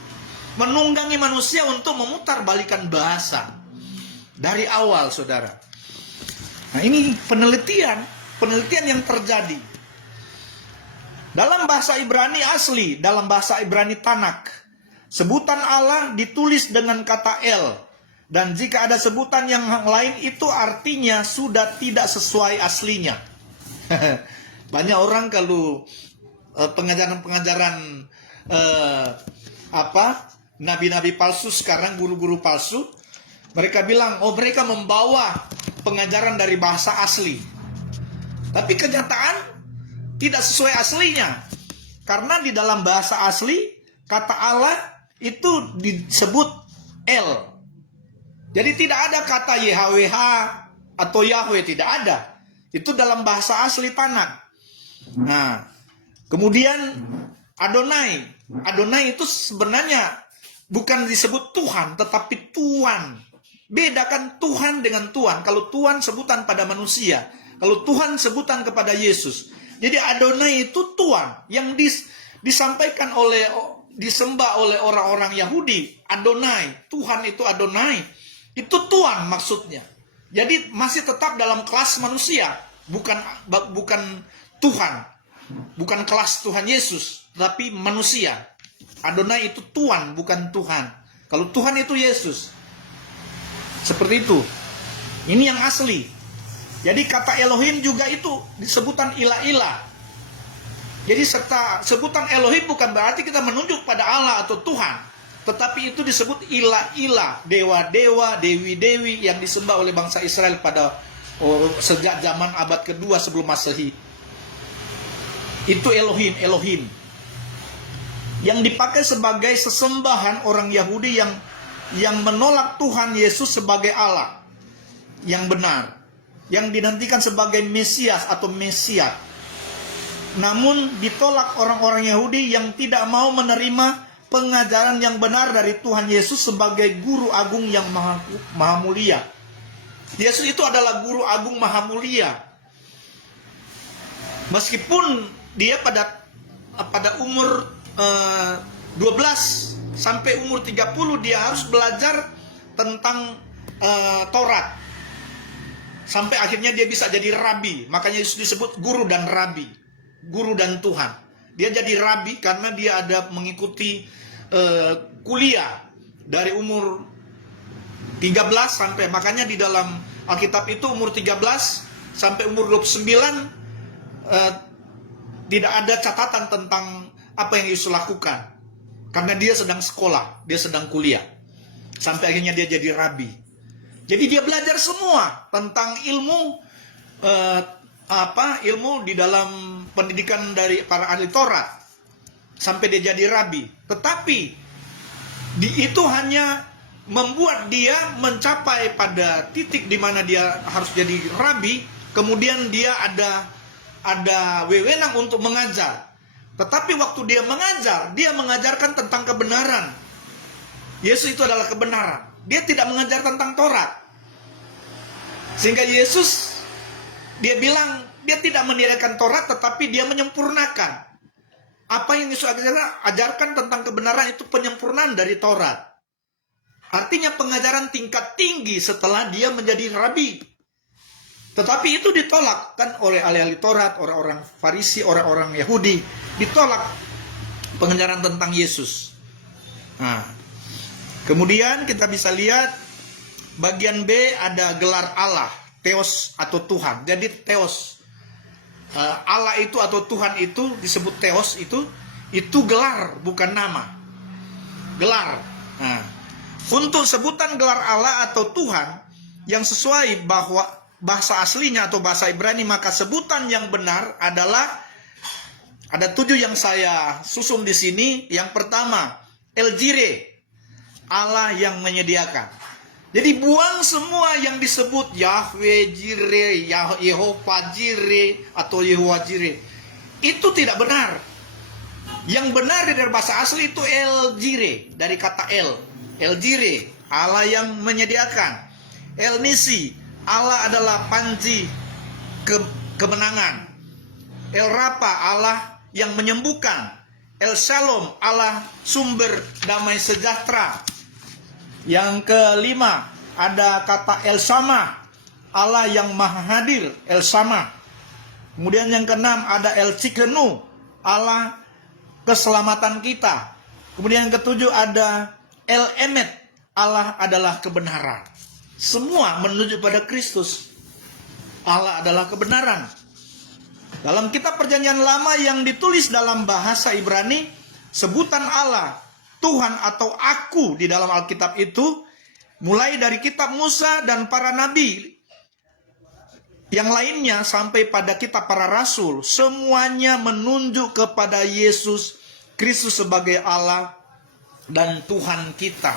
menunggangi manusia untuk memutarbalikan bahasa. Dari awal saudara. Nah ini penelitian yang terjadi. Dalam bahasa Ibrani asli, dalam bahasa Ibrani Tanak, sebutan Allah ditulis dengan kata El. Dan jika ada sebutan yang lain, itu artinya sudah tidak sesuai aslinya. Banyak orang kalau pengajaran-pengajaran nabi-nabi palsu sekarang, guru-guru palsu, mereka bilang, oh mereka membawa pengajaran dari bahasa asli. Tapi kenyataan tidak sesuai aslinya. Karena di dalam bahasa asli, kata Allah itu disebut El. Jadi tidak ada kata YHWH atau Yahweh, tidak ada. Itu dalam bahasa asli Tanakh. Nah, kemudian Adonai. Adonai itu sebenarnya bukan disebut Tuhan, tetapi Tuan. Bedakan Tuhan dengan Tuan. Kalau Tuan sebutan pada manusia, kalau Tuhan sebutan kepada Yesus. Jadi Adonai itu Tuan yang disampaikan disembah oleh orang-orang Yahudi. Adonai, Tuhan itu Adonai. Itu Tuan maksudnya. Jadi masih tetap dalam kelas manusia, bukan Tuhan. Bukan kelas Tuhan Yesus, tapi manusia. Adonai itu Tuan, bukan Tuhan. Kalau Tuhan itu Yesus. Seperti itu. Ini yang asli. Jadi kata Elohim juga itu disebutan ilah-ilah. Jadi sebutan Elohim bukan berarti kita menunjuk pada Allah atau Tuhan. Tetapi itu disebut ilah-ilah, dewa-dewa, dewi-dewi yang disembah oleh bangsa Israel pada sejak zaman abad kedua sebelum Masehi. Itu Elohim, Elohim. Yang dipakai sebagai sesembahan orang Yahudi yang menolak Tuhan Yesus sebagai Allah yang benar, yang dinantikan sebagai Mesias atau Mesias. Namun ditolak orang-orang Yahudi yang tidak mau menerima pengajaran yang benar dari Tuhan Yesus sebagai guru agung yang maha mulia. Yesus itu adalah guru agung maha mulia. Meskipun dia pada umur 12 sampai umur 30 dia harus belajar tentang Taurat. Sampai akhirnya dia bisa jadi rabi. Makanya Yesus disebut guru dan rabi. Guru dan Tuhan. Dia jadi rabi karena dia ada mengikuti kuliah dari umur 13 sampai, makanya di dalam Alkitab itu umur 13 sampai umur 29 tidak ada catatan tentang apa yang Yesus lakukan. Karena dia sedang sekolah, dia sedang kuliah. Sampai akhirnya dia jadi rabi. Jadi dia belajar semua tentang ilmu ilmu di dalam pendidikan dari para ahli Taurat. Sampai dia jadi rabi. Tetapi itu hanya membuat dia mencapai pada titik di mana dia harus jadi rabi. Kemudian dia ada wewenang untuk mengajar. Tetapi waktu dia mengajar, dia mengajarkan tentang kebenaran. Yesus itu adalah kebenaran. Dia tidak mengajar tentang Taurat. Sehingga Yesus, dia bilang, dia tidak menirikan Taurat, tetapi dia menyempurnakan. Apa yang Yesus ajarkan tentang kebenaran itu penyempurnaan dari Taurat. Artinya pengajaran tingkat tinggi setelah dia menjadi rabi. Tetapi itu ditolak kan oleh ahli-ahli Taurat, orang-orang Farisi, orang-orang Yahudi. Ditolak pengajaran tentang Yesus. Nah, kemudian kita bisa lihat bagian B ada gelar Allah, Theos atau Tuhan. Jadi Theos, Allah itu atau Tuhan itu disebut Theos itu gelar bukan nama. Gelar. Nah, untuk sebutan gelar Allah atau Tuhan yang sesuai bahwa bahasa aslinya atau bahasa Ibrani, maka sebutan yang benar adalah ada 7 yang saya susun di sini. Yang pertama, El Jireh, Allah yang menyediakan. Jadi buang semua yang disebut Yahweh Jireh, Yehova Jireh atau Yehowa Jireh. Itu tidak benar. Yang benar dari bahasa asli itu El Jireh, dari kata El. El Jireh, Allah yang menyediakan. El Nisi, Allah adalah panji kemenangan. El Rapa, Allah yang menyembuhkan. El Shalom, Allah sumber damai sejahtera. Yang kelima, ada kata El Sama, Allah yang maha hadir, El Sama. Kemudian yang keenam, ada El Tsidkenu, Allah keselamatan kita. Kemudian yang ketujuh, ada El Emet, Allah adalah kebenaran. Semua menuju pada Kristus. Allah adalah kebenaran. Dalam kitab Perjanjian Lama yang ditulis dalam bahasa Ibrani, sebutan Allah, Tuhan atau Aku di dalam Alkitab itu, mulai dari kitab Musa dan para nabi yang lainnya sampai pada kitab para rasul, semuanya menunjuk kepada Yesus Kristus sebagai Allah dan Tuhan kita.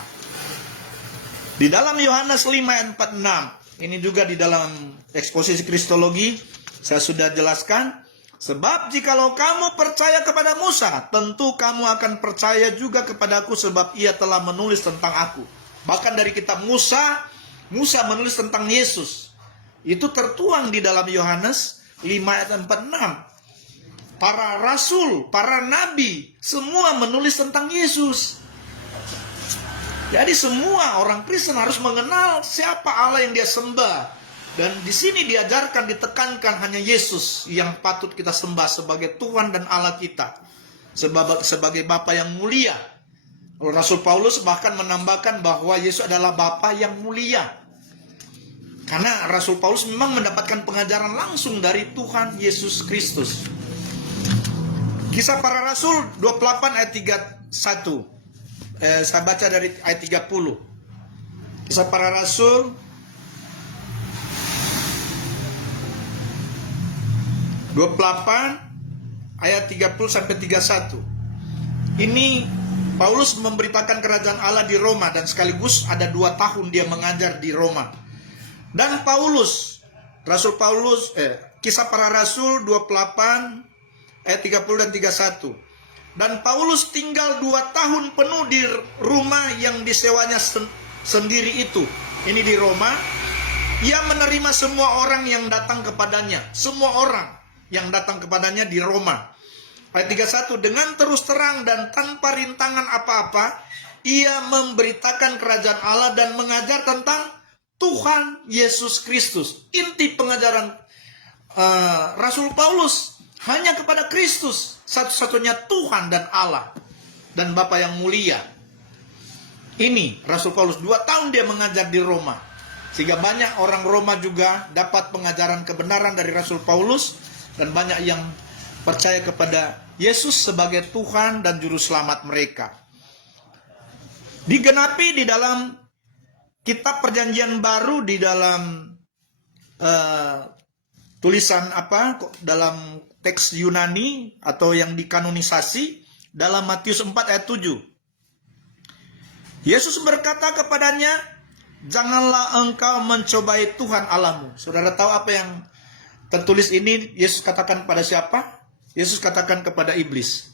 Di dalam Yohanes 5 ayat 46, ini juga di dalam eksposisi kristologi, saya sudah jelaskan. Sebab jikalau kamu percaya kepada Musa, tentu kamu akan percaya juga kepadaku, sebab ia telah menulis tentang aku. Bahkan dari kitab Musa, Musa menulis tentang Yesus. Itu tertuang di dalam Yohanes 5 ayat 46. Para rasul, para nabi, semua menulis tentang Yesus. Jadi semua orang Kristen harus mengenal siapa Allah yang dia sembah. Dan di sini diajarkan, ditekankan hanya Yesus yang patut kita sembah sebagai Tuhan dan Allah kita. Sebagai Bapa yang mulia. Rasul Paulus bahkan menambahkan bahwa Yesus adalah Bapa yang mulia. Karena Rasul Paulus memang mendapatkan pengajaran langsung dari Tuhan Yesus Kristus. Kisah Para Rasul 28 ayat 31. Saya baca dari ayat 30. Kisah Para Rasul 28 ayat 30 sampai 31. Ini Paulus memberitakan kerajaan Allah di Roma, dan sekaligus ada 2 tahun dia mengajar di Roma. Dan Paulus, Rasul Paulus, Kisah Para Rasul 28 ayat 30 dan 31. Dan Paulus tinggal 2 tahun penuh di rumah yang disewanya sendiri itu. Ini di Roma. Ia menerima semua orang yang datang kepadanya. Semua orang yang datang kepadanya di Roma. Ayat 31. Dengan terus terang dan tanpa rintangan apa-apa, ia memberitakan kerajaan Allah dan mengajar tentang Tuhan Yesus Kristus. Inti pengajaran Rasul Paulus hanya kepada Kristus, satu-satunya Tuhan dan Allah dan Bapa yang mulia. Ini Rasul Paulus 2 tahun dia mengajar di Roma, sehingga banyak orang Roma juga dapat pengajaran kebenaran dari Rasul Paulus, dan banyak yang percaya kepada Yesus sebagai Tuhan dan Juru Selamat mereka. Digenapi di dalam kitab Perjanjian Baru, di dalam tulisan dalam teks Yunani atau yang dikanonisasi dalam Matius 4 ayat 7. Yesus berkata kepadanya, "Janganlah engkau mencobai Tuhan Allahmu." Saudara tahu apa yang tertulis ini? Yesus katakan pada siapa? Yesus katakan kepada iblis.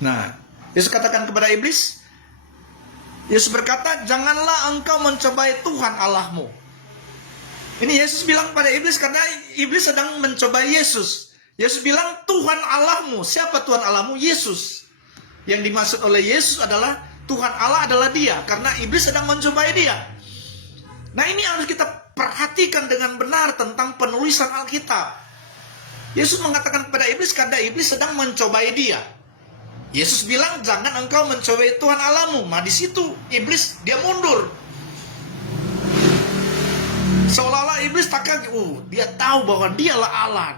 Nah, Yesus katakan kepada iblis, Yesus berkata, "Janganlah engkau mencobai Tuhan Allahmu." Ini Yesus bilang pada iblis karena iblis sedang mencobai Yesus. Yesus bilang, Tuhan Allahmu. Siapa Tuhan Allahmu? Yesus. Yang dimaksud oleh Yesus adalah Tuhan Allah adalah dia, karena iblis sedang mencobai dia. Nah, ini harus kita perhatikan dengan benar tentang penulisan Alkitab. Yesus mengatakan kepada iblis karena iblis sedang mencobai dia. Yesus bilang, jangan engkau mencobai Tuhan Allahmu. Nah, di situ iblis dia mundur. Seolah-olah iblis takkan, dia tahu bahwa dialah Allah.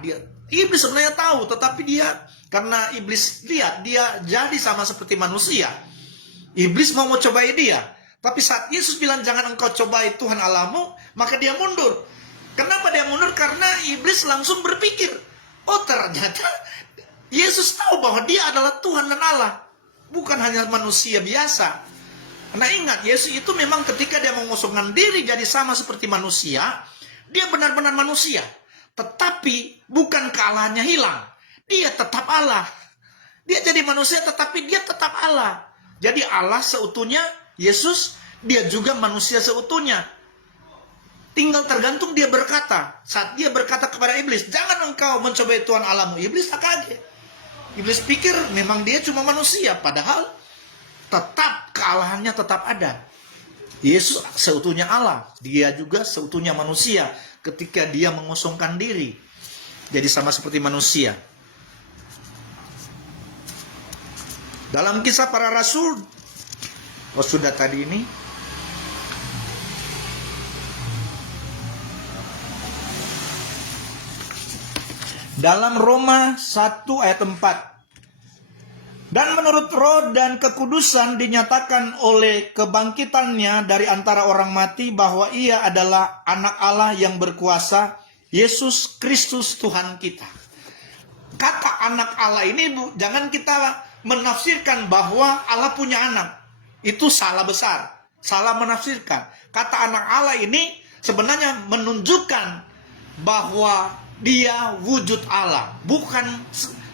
Iblis sebenarnya tahu, tetapi dia, karena iblis lihat dia jadi sama seperti manusia, iblis mau cobai dia. Tapi saat Yesus bilang jangan engkau cobai Tuhan Allahmu, maka dia mundur. Kenapa dia mundur? Karena iblis langsung berpikir, oh ternyata Yesus tahu bahwa dia adalah Tuhan dan Allah, bukan hanya manusia biasa. Nah ingat, Yesus itu memang ketika dia mengosongkan diri jadi sama seperti manusia, dia benar-benar manusia. Tetapi bukan kealahannya hilang. Dia tetap Allah. Dia jadi manusia tetapi dia tetap Allah. Jadi Allah seutuhnya, Yesus, dia juga manusia seutuhnya. Tinggal tergantung dia berkata. Saat dia berkata kepada iblis, jangan engkau mencobai Tuhan Allahmu, iblis tak kaget. Iblis pikir memang dia cuma manusia, padahal tetap kealahannya tetap ada. Yesus seutuhnya Allah, dia juga seutuhnya manusia ketika dia mengosongkan diri jadi sama seperti manusia. Dalam Kisah Para Rasul, sudah tadi ini Dalam Roma 1 ayat 4. Dan menurut roh dan kekudusan dinyatakan oleh kebangkitannya dari antara orang mati bahwa ia adalah anak Allah yang berkuasa, Yesus Kristus Tuhan kita. Kata anak Allah ini jangan kita menafsirkan bahwa Allah punya anak. Itu salah besar, salah menafsirkan. Kata anak Allah ini sebenarnya menunjukkan bahwa dia wujud Allah. Bukan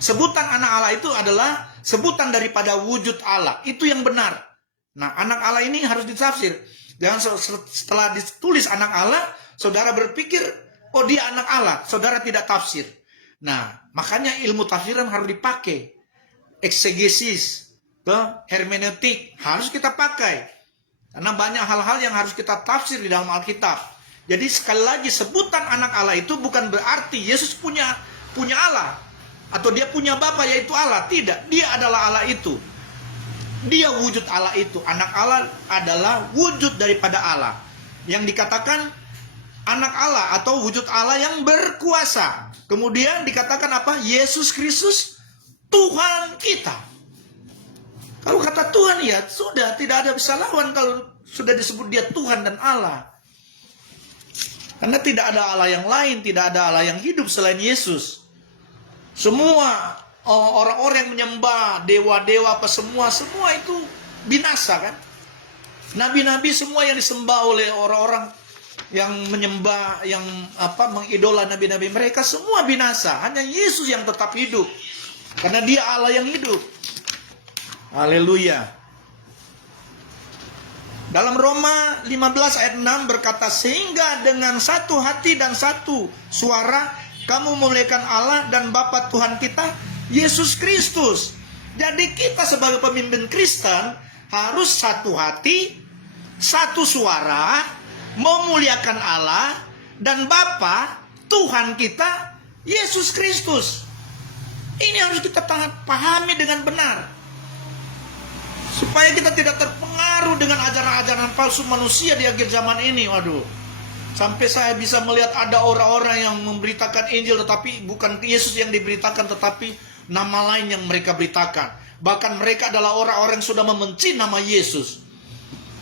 sebutan anak Allah itu adalah sebutan daripada wujud Allah. Itu yang benar. Nah, anak Allah ini harus ditafsir. Jangan setelah ditulis anak Allah, saudara berpikir, oh dia anak Allah. Saudara tidak tafsir. Nah, makanya ilmu tafsiran harus dipakai. Eksegesis, hermeneutik harus kita pakai. Karena banyak hal-hal yang harus kita tafsir di dalam Alkitab. Jadi sekali lagi, sebutan anak Allah itu bukan berarti Yesus punya Allah. Atau dia punya Bapa yaitu Allah. Tidak, dia adalah Allah itu. Dia wujud Allah itu. Anak Allah adalah wujud daripada Allah. Yang dikatakan anak Allah atau wujud Allah yang berkuasa. Kemudian dikatakan apa? Yesus Kristus Tuhan kita. Kalau kata Tuhan ya sudah, tidak ada bisa lawan kalau sudah disebut dia Tuhan dan Allah. Karena tidak ada Allah yang lain, tidak ada Allah yang hidup selain Yesus. Semua orang-orang yang menyembah dewa-dewa apa semua itu binasa kan. Nabi-nabi semua yang disembah oleh orang-orang yang menyembah, yang mengidola nabi-nabi mereka semua binasa. Hanya Yesus yang tetap hidup. Karena dia Allah yang hidup. Haleluya. Dalam Roma 15 ayat 6 berkata, sehingga dengan satu hati dan satu suara kamu memuliakan Allah dan Bapa Tuhan kita, Yesus Kristus. Jadi kita sebagai pemimpin Kristen harus satu hati, satu suara, memuliakan Allah dan Bapa Tuhan kita, Yesus Kristus. Ini harus kita pahami dengan benar. Supaya kita tidak terpengaruh dengan ajaran-ajaran palsu manusia di akhir zaman ini. Waduh. Sampai saya bisa melihat ada orang-orang yang memberitakan Injil tetapi bukan Yesus yang diberitakan, tetapi nama lain yang mereka beritakan. Bahkan mereka adalah orang-orang yang sudah membenci nama Yesus.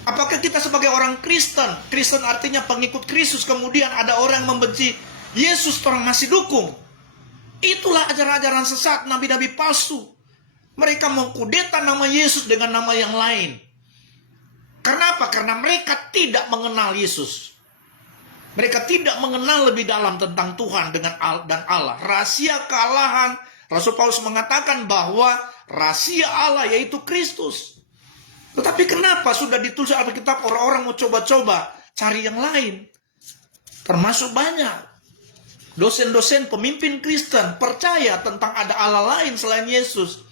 Apakah kita sebagai orang Kristen, Kristen artinya pengikut Kristus, kemudian ada orang yang membenci Yesus, orang masih dukung? Itulah ajaran-ajaran sesat, nabi-nabi palsu. Mereka mengkudeta nama Yesus dengan nama yang lain. Kenapa? Karena mereka tidak mengenal Yesus. Mereka tidak mengenal lebih dalam tentang Tuhan dan Allah. Rahasia kealahan, Rasul Paulus mengatakan bahwa rahasia Allah yaitu Kristus. Tetapi kenapa sudah ditulis Alkitab orang-orang mau coba-coba cari yang lain? Termasuk banyak dosen-dosen pemimpin Kristen percaya tentang ada Allah lain selain Yesus.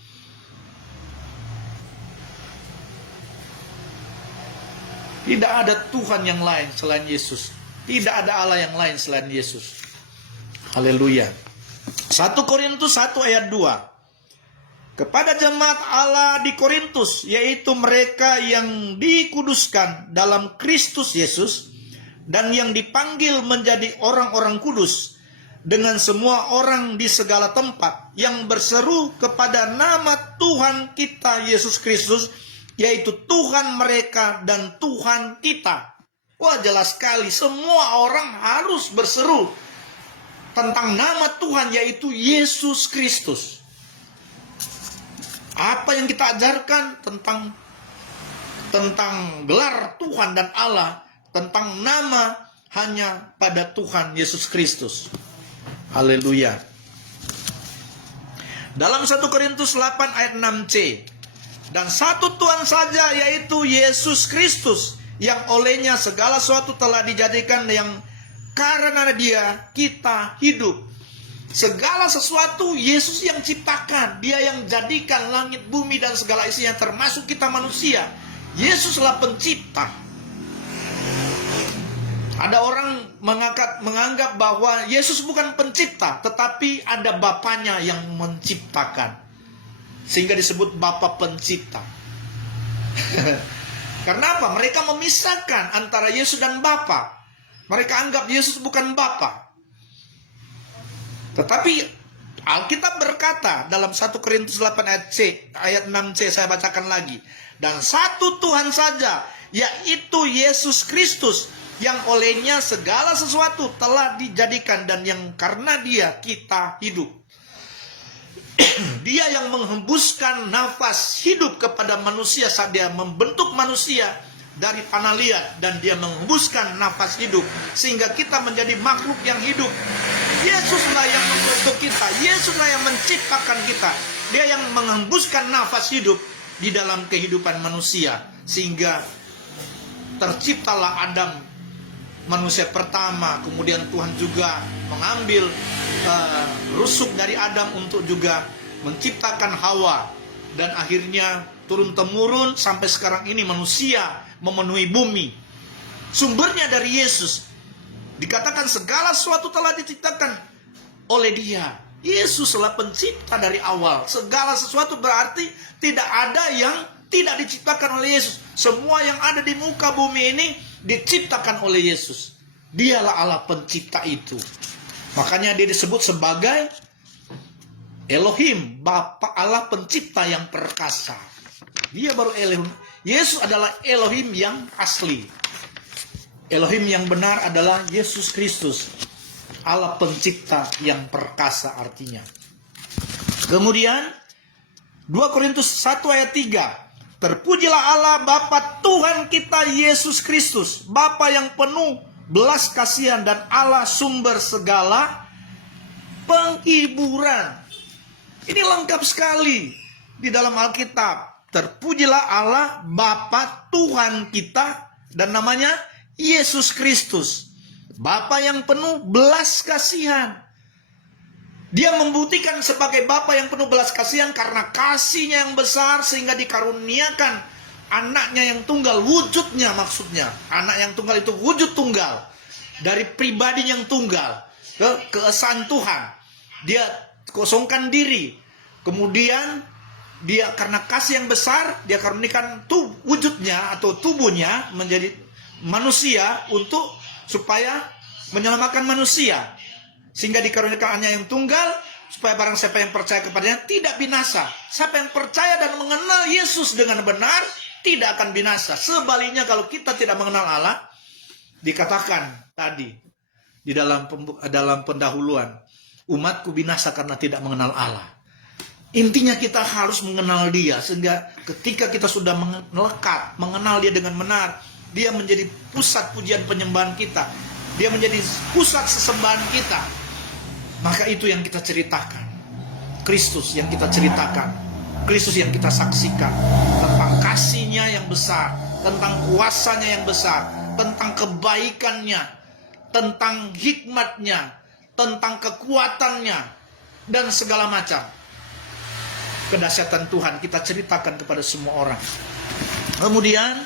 Tidak ada Tuhan yang lain selain Yesus. Tidak ada Allah yang lain selain Yesus. Haleluya. 1 Korintus 1 ayat 2. Kepada jemaat Allah di Korintus, yaitu mereka yang dikuduskan dalam Kristus Yesus dan yang dipanggil menjadi orang-orang kudus, dengan semua orang di segala tempat yang berseru kepada nama Tuhan kita Yesus Kristus, yaitu Tuhan mereka dan Tuhan kita. Wah, jelas sekali, semua orang harus berseru tentang nama Tuhan, yaitu Yesus Kristus. Apa yang kita ajarkan tentang gelar Tuhan dan Allah, tentang nama hanya pada Tuhan Yesus Kristus. Haleluya. Dalam 1 Korintus 8 ayat 6c, dan satu Tuhan saja, yaitu Yesus Kristus, yang olehnya segala sesuatu telah dijadikan, yang karena dia kita hidup. Segala sesuatu Yesus yang ciptakan. Dia yang jadikan langit, bumi, dan segala isinya, termasuk kita manusia. Yesuslah pencipta. Ada orang menganggap bahwa Yesus bukan pencipta, tetapi ada Bapanya yang menciptakan, sehingga disebut Bapa pencipta. Karena apa? Mereka memisahkan antara Yesus dan Bapa. Mereka anggap Yesus bukan Bapa. Tetapi Alkitab berkata dalam 1 Korintus 8 ayat 6c, saya bacakan lagi. Dan satu Tuhan saja, yaitu Yesus Kristus, yang olehnya segala sesuatu telah dijadikan dan yang karena Dia kita hidup. Dia yang menghembuskan nafas hidup kepada manusia saat Dia membentuk manusia dari tanah liat, dan Dia menghembuskan nafas hidup sehingga kita menjadi makhluk yang hidup. Yesuslah yang membentuk kita, Yesuslah yang menciptakan kita. Dia yang menghembuskan nafas hidup di dalam kehidupan manusia sehingga terciptalah Adam, manusia pertama. Kemudian Tuhan juga mengambil rusuk dari Adam untuk juga menciptakan Hawa, dan akhirnya turun-temurun sampai sekarang ini manusia memenuhi bumi. Sumbernya dari Yesus. Dikatakan segala sesuatu telah diciptakan oleh Dia. Yesuslah pencipta dari awal. Segala sesuatu berarti tidak ada yang tidak diciptakan oleh Yesus. Semua yang ada di muka bumi ini diciptakan oleh Yesus. Dialah Allah pencipta itu. Makanya Dia disebut sebagai Elohim, Bapa Allah pencipta yang perkasa. Dia baru Elohim. Yesus adalah Elohim yang asli. Elohim yang benar adalah Yesus Kristus, Allah pencipta yang perkasa artinya. Kemudian 2 Korintus 1 ayat 3. Terpujilah Allah Bapa Tuhan kita Yesus Kristus, Bapa yang penuh belas kasihan dan Allah sumber segala penghiburan. Ini lengkap sekali di dalam Alkitab. Terpujilah Allah Bapa Tuhan kita, dan namanya Yesus Kristus, Bapa yang penuh belas kasihan. Dia membuktikan sebagai Bapa yang penuh belas kasihan karena kasihnya yang besar sehingga dikaruniakan anaknya yang tunggal, wujudnya maksudnya. Anak yang tunggal itu wujud tunggal dari pribadi yang tunggal ke keesaan Tuhan. Dia kosongkan diri, kemudian Dia karena kasih yang besar, Dia karuniakan wujudnya atau tubuhnya menjadi manusia untuk supaya menyelamatkan manusia. Sehingga dikaruniakan anaknya yang tunggal supaya barang siapa yang percaya kepadanya tidak binasa. Siapa yang percaya dan mengenal Yesus dengan benar tidak akan binasa. Sebaliknya kalau kita tidak mengenal Allah, dikatakan tadi di dalam pendahuluan, umatku binasa karena tidak mengenal Allah. Intinya kita harus mengenal Dia, sehingga ketika kita sudah melekat, mengenal Dia dengan benar, Dia menjadi pusat pujian penyembahan kita. Dia menjadi pusat sesembahan kita. Maka itu yang kita ceritakan. Kristus yang kita ceritakan. Kristus yang kita saksikan. Tentang kasih-Nya yang besar. Tentang kuasa-Nya yang besar. Tentang kebaikan-Nya. Tentang hikmat-Nya. Tentang kekuatan-Nya. Dan segala macam kedahsyatan Tuhan kita ceritakan kepada semua orang. Kemudian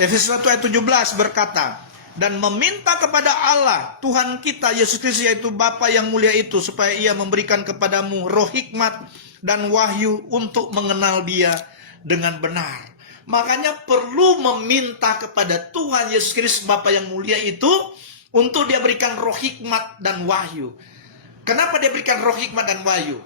Efesus 1 ayat 17 berkata, dan meminta kepada Allah Tuhan kita Yesus Kristus, yaitu Bapa yang mulia itu, supaya Ia memberikan kepadamu roh hikmat dan wahyu untuk mengenal Dia dengan benar. Makanya perlu meminta kepada Tuhan Yesus Kristus Bapa yang mulia itu untuk Dia berikan roh hikmat dan wahyu. Kenapa Dia berikan roh hikmat dan wahyu?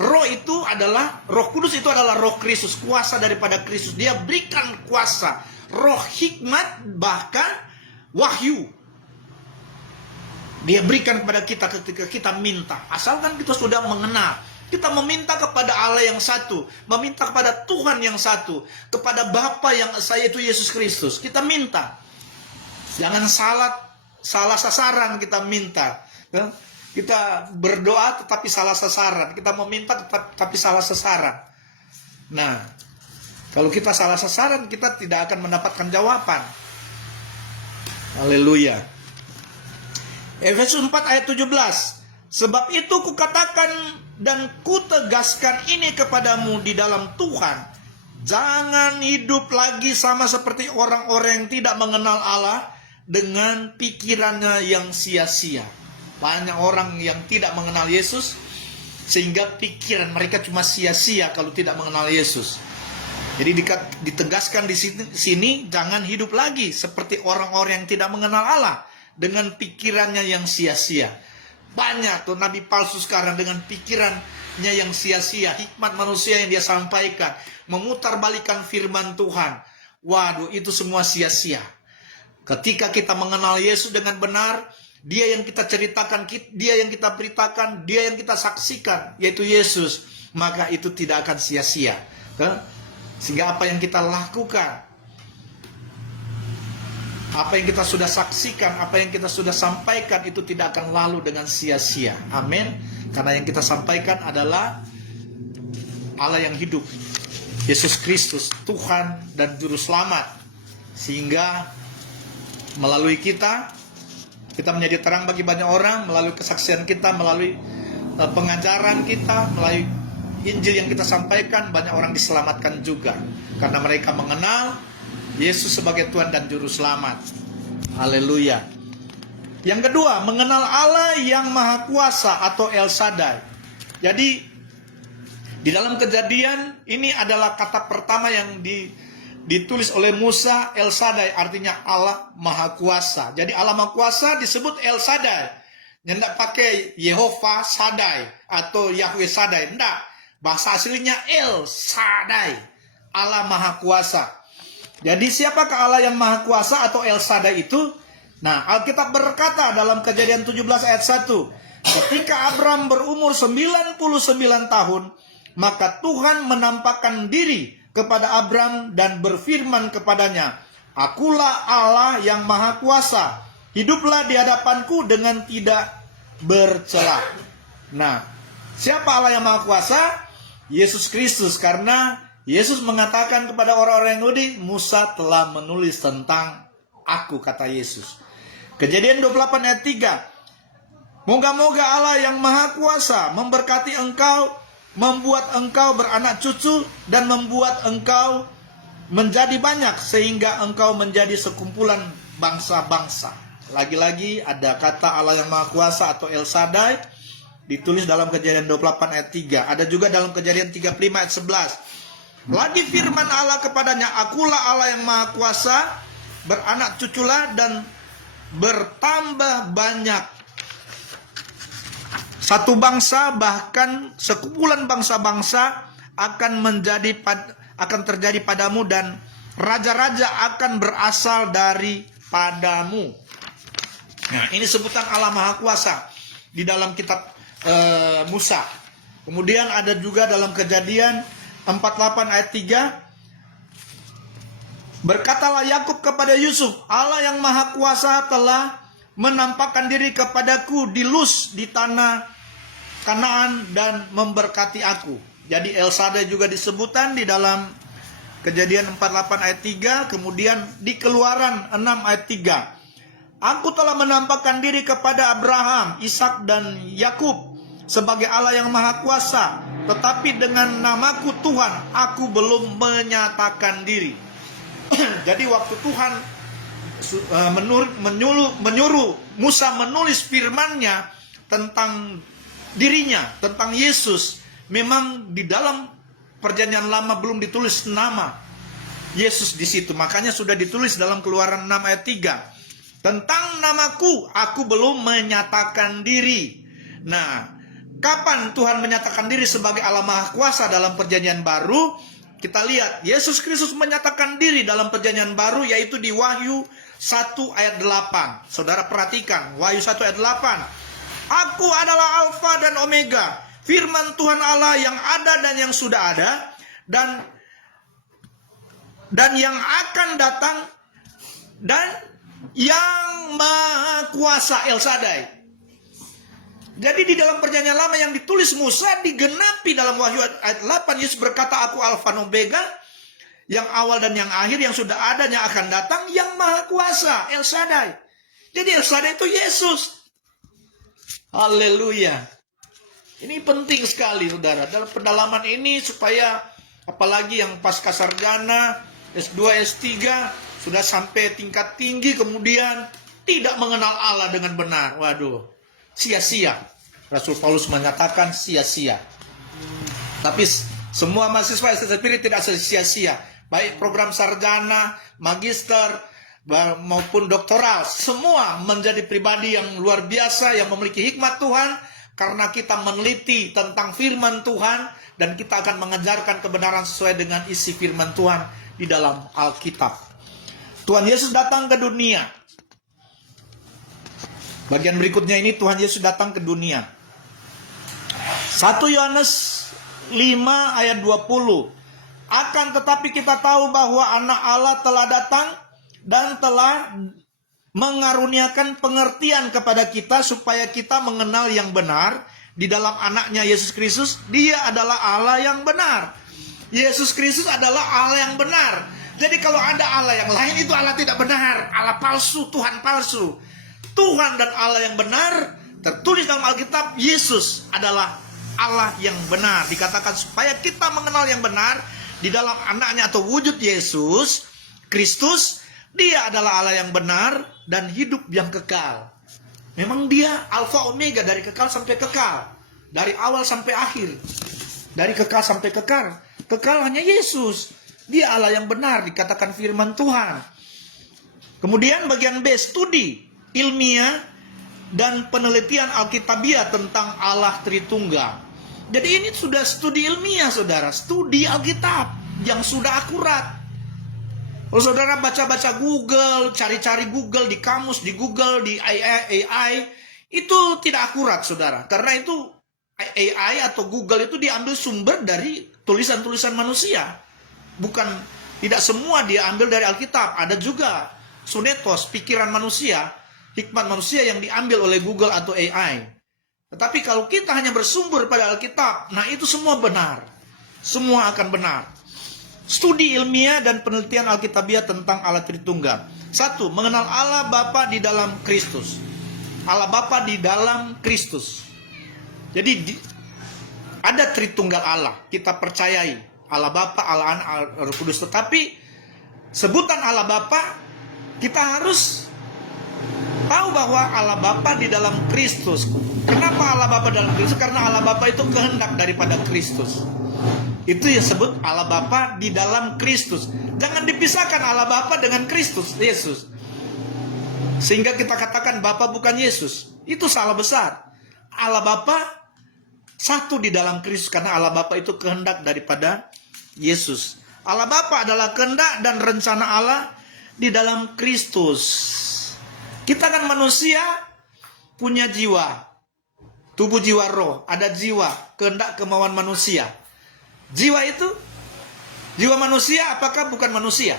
Roh itu adalah, Roh Kudus itu adalah Roh Kristus, kuasa daripada Kristus. Dia berikan kuasa, roh hikmat, bahkan wahyu. Dia berikan kepada kita ketika kita minta. Asalkan kita sudah mengenal. Kita meminta kepada Allah yang satu, meminta kepada Tuhan yang satu, kepada Bapa yang esa, yaitu Yesus Kristus. Kita minta. Jangan salah sasaran kita minta. Kita berdoa tetapi salah sasaran. Kita meminta tetapi salah sasaran. Nah, kalau kita salah sasaran, kita tidak akan mendapatkan jawaban. Haleluya. Efesus 4 ayat 17. Sebab itu kukatakan dan kutegaskan ini kepadamu di dalam Tuhan. Jangan hidup lagi sama seperti orang-orang yang tidak mengenal Allah dengan pikirannya yang sia-sia. Banyak orang yang tidak mengenal Yesus sehingga pikiran mereka cuma sia-sia kalau tidak mengenal Yesus. Jadi ditegaskan di sini jangan hidup lagi seperti orang-orang yang tidak mengenal Allah dengan pikirannya yang sia-sia. Banyak tuh nabi palsu sekarang dengan pikirannya yang sia-sia, hikmat manusia yang dia sampaikan, memutarbalikkan firman Tuhan. Waduh, itu semua sia-sia. Ketika kita mengenal Yesus dengan benar, Dia yang kita ceritakan, Dia yang kita beritakan, Dia yang kita saksikan, yaitu Yesus, maka itu tidak akan sia-sia. Sehingga apa yang kita lakukan, apa yang kita sudah saksikan, apa yang kita sudah sampaikan, itu tidak akan lalu dengan sia-sia. Amin. Karena yang kita sampaikan adalah Allah yang hidup, Yesus Kristus, Tuhan dan Juru Selamat. Sehingga melalui kita menjadi terang bagi banyak orang, melalui kesaksian kita, melalui pengajaran kita, melalui Injil yang kita sampaikan, banyak orang diselamatkan juga. Karena mereka mengenal Yesus sebagai Tuhan dan Juru Selamat. Haleluya. Yang kedua, mengenal Allah yang Maha Kuasa atau El Shaddai. Jadi, di dalam Kejadian, ini adalah kata pertama yang ditulis oleh Musa, El Shaddai, artinya Allah Maha Kuasa. Jadi Allah Maha Kuasa disebut El Shaddai. Tidak pakai Yehova Shaddai atau Yahweh Shaddai. Tidak. Bahasa aslinya El Shaddai, Allah Maha Kuasa. Jadi siapakah Allah yang Maha Kuasa atau El Shaddai itu? Nah, Alkitab berkata dalam Kejadian 17 ayat 1, ketika Abram berumur 99 tahun, maka Tuhan menampakkan diri kepada Abram dan berfirman kepadanya, Akulah Allah yang Maha Kuasa, hiduplah di hadapanku dengan tidak bercela. Nah, siapa Allah yang Maha Kuasa? Yesus Kristus, karena Yesus mengatakan kepada orang-orang Yahudi, Musa telah menulis tentang aku, kata Yesus. Kejadian 28 ayat 3, moga-moga Allah yang Maha Kuasa memberkati engkau, membuat engkau beranak cucu, dan membuat engkau menjadi banyak, sehingga engkau menjadi sekumpulan bangsa-bangsa. Lagi-lagi ada kata Allah yang Maha Kuasa atau El Shaddai, ditulis dalam Kejadian 28 ayat 3. Ada juga dalam Kejadian 35 ayat 11. Lagi firman Allah kepadanya, Akulah Allah yang Maha Kuasa, beranak cuculah dan bertambah banyak. Satu bangsa, bahkan sekumpulan bangsa-bangsa akan terjadi padamu, dan raja-raja akan berasal daripadamu. Nah, ini sebutan Allah Maha Kuasa di dalam kitab Musa. Kemudian ada juga dalam Kejadian 48 ayat 3. Berkatalah Yakub kepada Yusuf, Allah yang Maha Kuasa telah menampakkan diri kepadaku di Luz di tanah Kanaan dan memberkati aku. Jadi El Shaddai juga disebutkan di dalam Kejadian 48 ayat 3, kemudian di Keluaran 6 ayat 3. Aku telah menampakkan diri kepada Abraham, Ishak dan Yakub sebagai Allah yang Maha Kuasa, tetapi dengan namaku Tuhan, aku belum menyatakan diri. Jadi waktu Tuhan menyuruh Musa menulis firman-Nya tentang dirinya, tentang Yesus, memang di dalam Perjanjian Lama belum ditulis nama Yesus di situ. Makanya sudah ditulis dalam Keluaran 6 ayat 3. Tentang namaku, aku belum menyatakan diri. Nah, kapan Tuhan menyatakan diri sebagai Allah Maha Kuasa dalam Perjanjian Baru? Kita lihat, Yesus Kristus menyatakan diri dalam Perjanjian Baru, yaitu di Wahyu 1 ayat 8. Saudara perhatikan, Wahyu 1 ayat 8. Aku adalah Alfa dan Omega, firman Tuhan Allah yang ada dan yang sudah ada, dan yang akan datang, dan yang Maha Kuasa, El Shaddai. Jadi di dalam Perjanjian Lama yang ditulis Musa digenapi dalam Wahyu ayat 8. Yesus berkata, Aku Alfa dan Omega, yang awal dan yang akhir, yang sudah ada, yang akan datang, yang Maha Kuasa, El Shaddai. Jadi El Shaddai itu Yesus. Haleluya. Ini penting sekali, saudara, dalam pendalaman ini, supaya apalagi yang pasca sarjana, S2, S3, sudah sampai tingkat tinggi, kemudian tidak mengenal Allah dengan benar. Waduh, sia-sia. Rasul Paulus menyatakan sia-sia. Tapi semua mahasiswa STT Spirit tidak sia-sia. Baik program sarjana, magister, maupun doktoral, semua menjadi pribadi yang luar biasa, yang memiliki hikmat Tuhan, karena kita meneliti tentang firman Tuhan, dan kita akan mengajarkan kebenaran sesuai dengan isi firman Tuhan di dalam Alkitab. Tuhan Yesus datang ke dunia. Bagian berikutnya ini, Tuhan Yesus datang ke dunia. 1 Yohanes 5 ayat 20. Akan tetapi kita tahu bahwa anak Allah telah datang dan telah mengaruniakan pengertian kepada kita supaya kita mengenal yang benar di dalam anaknya Yesus Kristus. Dia adalah Allah yang benar. Yesus Kristus adalah Allah yang benar. Jadi kalau ada Allah yang lain, itu Allah tidak benar, Allah palsu, Tuhan palsu. Tuhan dan Allah yang benar, tertulis dalam Alkitab, Yesus adalah Allah yang benar. Dikatakan supaya kita mengenal yang benar di dalam anaknya atau wujud Yesus Kristus. Dia adalah Allah yang benar dan hidup yang kekal. Memang dia Alfa Omega, dari kekal sampai kekal, dari awal sampai akhir, dari kekal sampai kekal. Kekal hanya Yesus. Dia Allah yang benar, dikatakan firman Tuhan. Kemudian bagian B, studi ilmiah dan penelitian Alkitabiah tentang Allah Tritunggal. Jadi ini sudah studi ilmiah, saudara. Studi Alkitab yang sudah akurat. Kalau saudara baca-baca Google, cari-cari Google di kamus, di Google, di AI, itu tidak akurat, saudara. Karena itu AI atau Google itu diambil sumber dari tulisan-tulisan manusia. Bukan, tidak semua dia ambil dari Alkitab. Ada juga sunetos, pikiran manusia, hikmat manusia yang diambil oleh Google atau AI. Tetapi kalau kita hanya bersumber pada Alkitab, nah itu semua benar. Semua akan benar. Studi ilmiah dan penelitian Alkitabiah tentang Allah Tritunggal. 1. Mengenal Allah Bapa di dalam Kristus. Allah Bapa di dalam Kristus. Jadi ada Tritunggal Allah. Kita percayai Allah Bapa, Allah Anak, Allah Roh Kudus. Tetapi sebutan Allah Bapa, kita harus tahu bahwa Allah Bapa di dalam Kristus. Kenapa Allah Bapa dalam Kristus? Karena Allah Bapa itu kehendak daripada Kristus. Itu yang disebut Allah Bapa di dalam Kristus. Jangan dipisahkan Allah Bapa dengan Kristus, Yesus. Sehingga kita katakan Bapa bukan Yesus. Itu salah besar. Allah Bapa satu di dalam Kristus, karena Allah Bapa itu kehendak daripada Yesus. Allah Bapa adalah kehendak dan rencana Allah di dalam Kristus. Kita kan manusia punya jiwa, tubuh, jiwa, roh. Ada jiwa, kehendak, kemauan manusia. Jiwa itu, jiwa manusia apakah bukan manusia?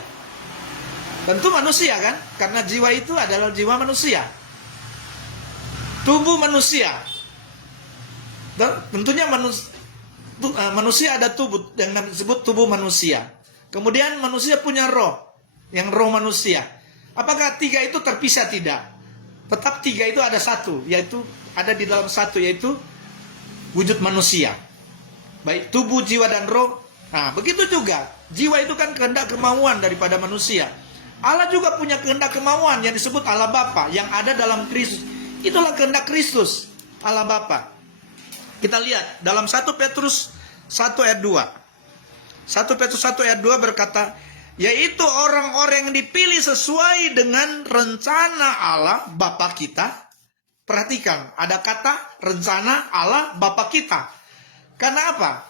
Tentu manusia kan? Karena jiwa itu adalah jiwa manusia. Tubuh manusia. Tentunya manusia ada tubuh yang disebut tubuh manusia. Kemudian manusia punya roh, yang roh manusia. Apakah tiga itu terpisah? Tidak. Tetap tiga itu ada satu, yaitu ada di dalam satu, yaitu wujud manusia. Baik tubuh, jiwa, dan roh. Nah, begitu juga. Jiwa itu kan kehendak kemauan daripada manusia. Allah juga punya kehendak kemauan yang disebut Allah Bapa yang ada dalam Kristus. Itulah kehendak Kristus, Allah Bapa. Kita lihat dalam 1 Petrus 1 ayat 2. 1 Petrus 1 ayat 2 berkata, yaitu orang-orang yang dipilih sesuai dengan rencana Allah Bapa kita. Perhatikan, ada kata rencana Allah Bapa kita. Karena apa?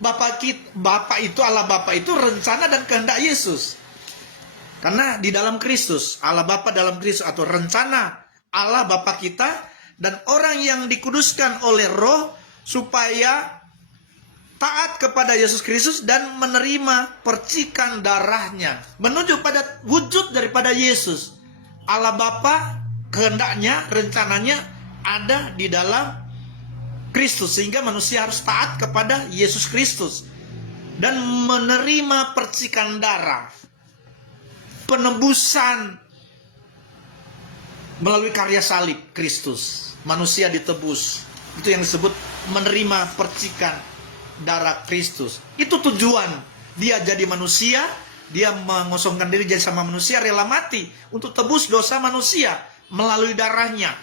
Bapa itu, Allah Bapa itu rencana dan kehendak Yesus. Karena di dalam Kristus, Allah Bapa dalam Kristus atau rencana Allah Bapa kita, dan orang yang dikuduskan oleh Roh supaya taat kepada Yesus Kristus dan menerima percikan darahnya, menuju pada wujud daripada Yesus. Allah Bapa kehendaknya, rencananya ada di dalam Kristus, sehingga manusia harus taat kepada Yesus Kristus dan menerima percikan darah, penebusan melalui karya salib Kristus. Manusia ditebus. Itu yang disebut menerima percikan darah Kristus. Itu tujuan dia jadi manusia. Dia mengosongkan diri jadi sama manusia, rela mati untuk tebus dosa manusia melalui darahnya.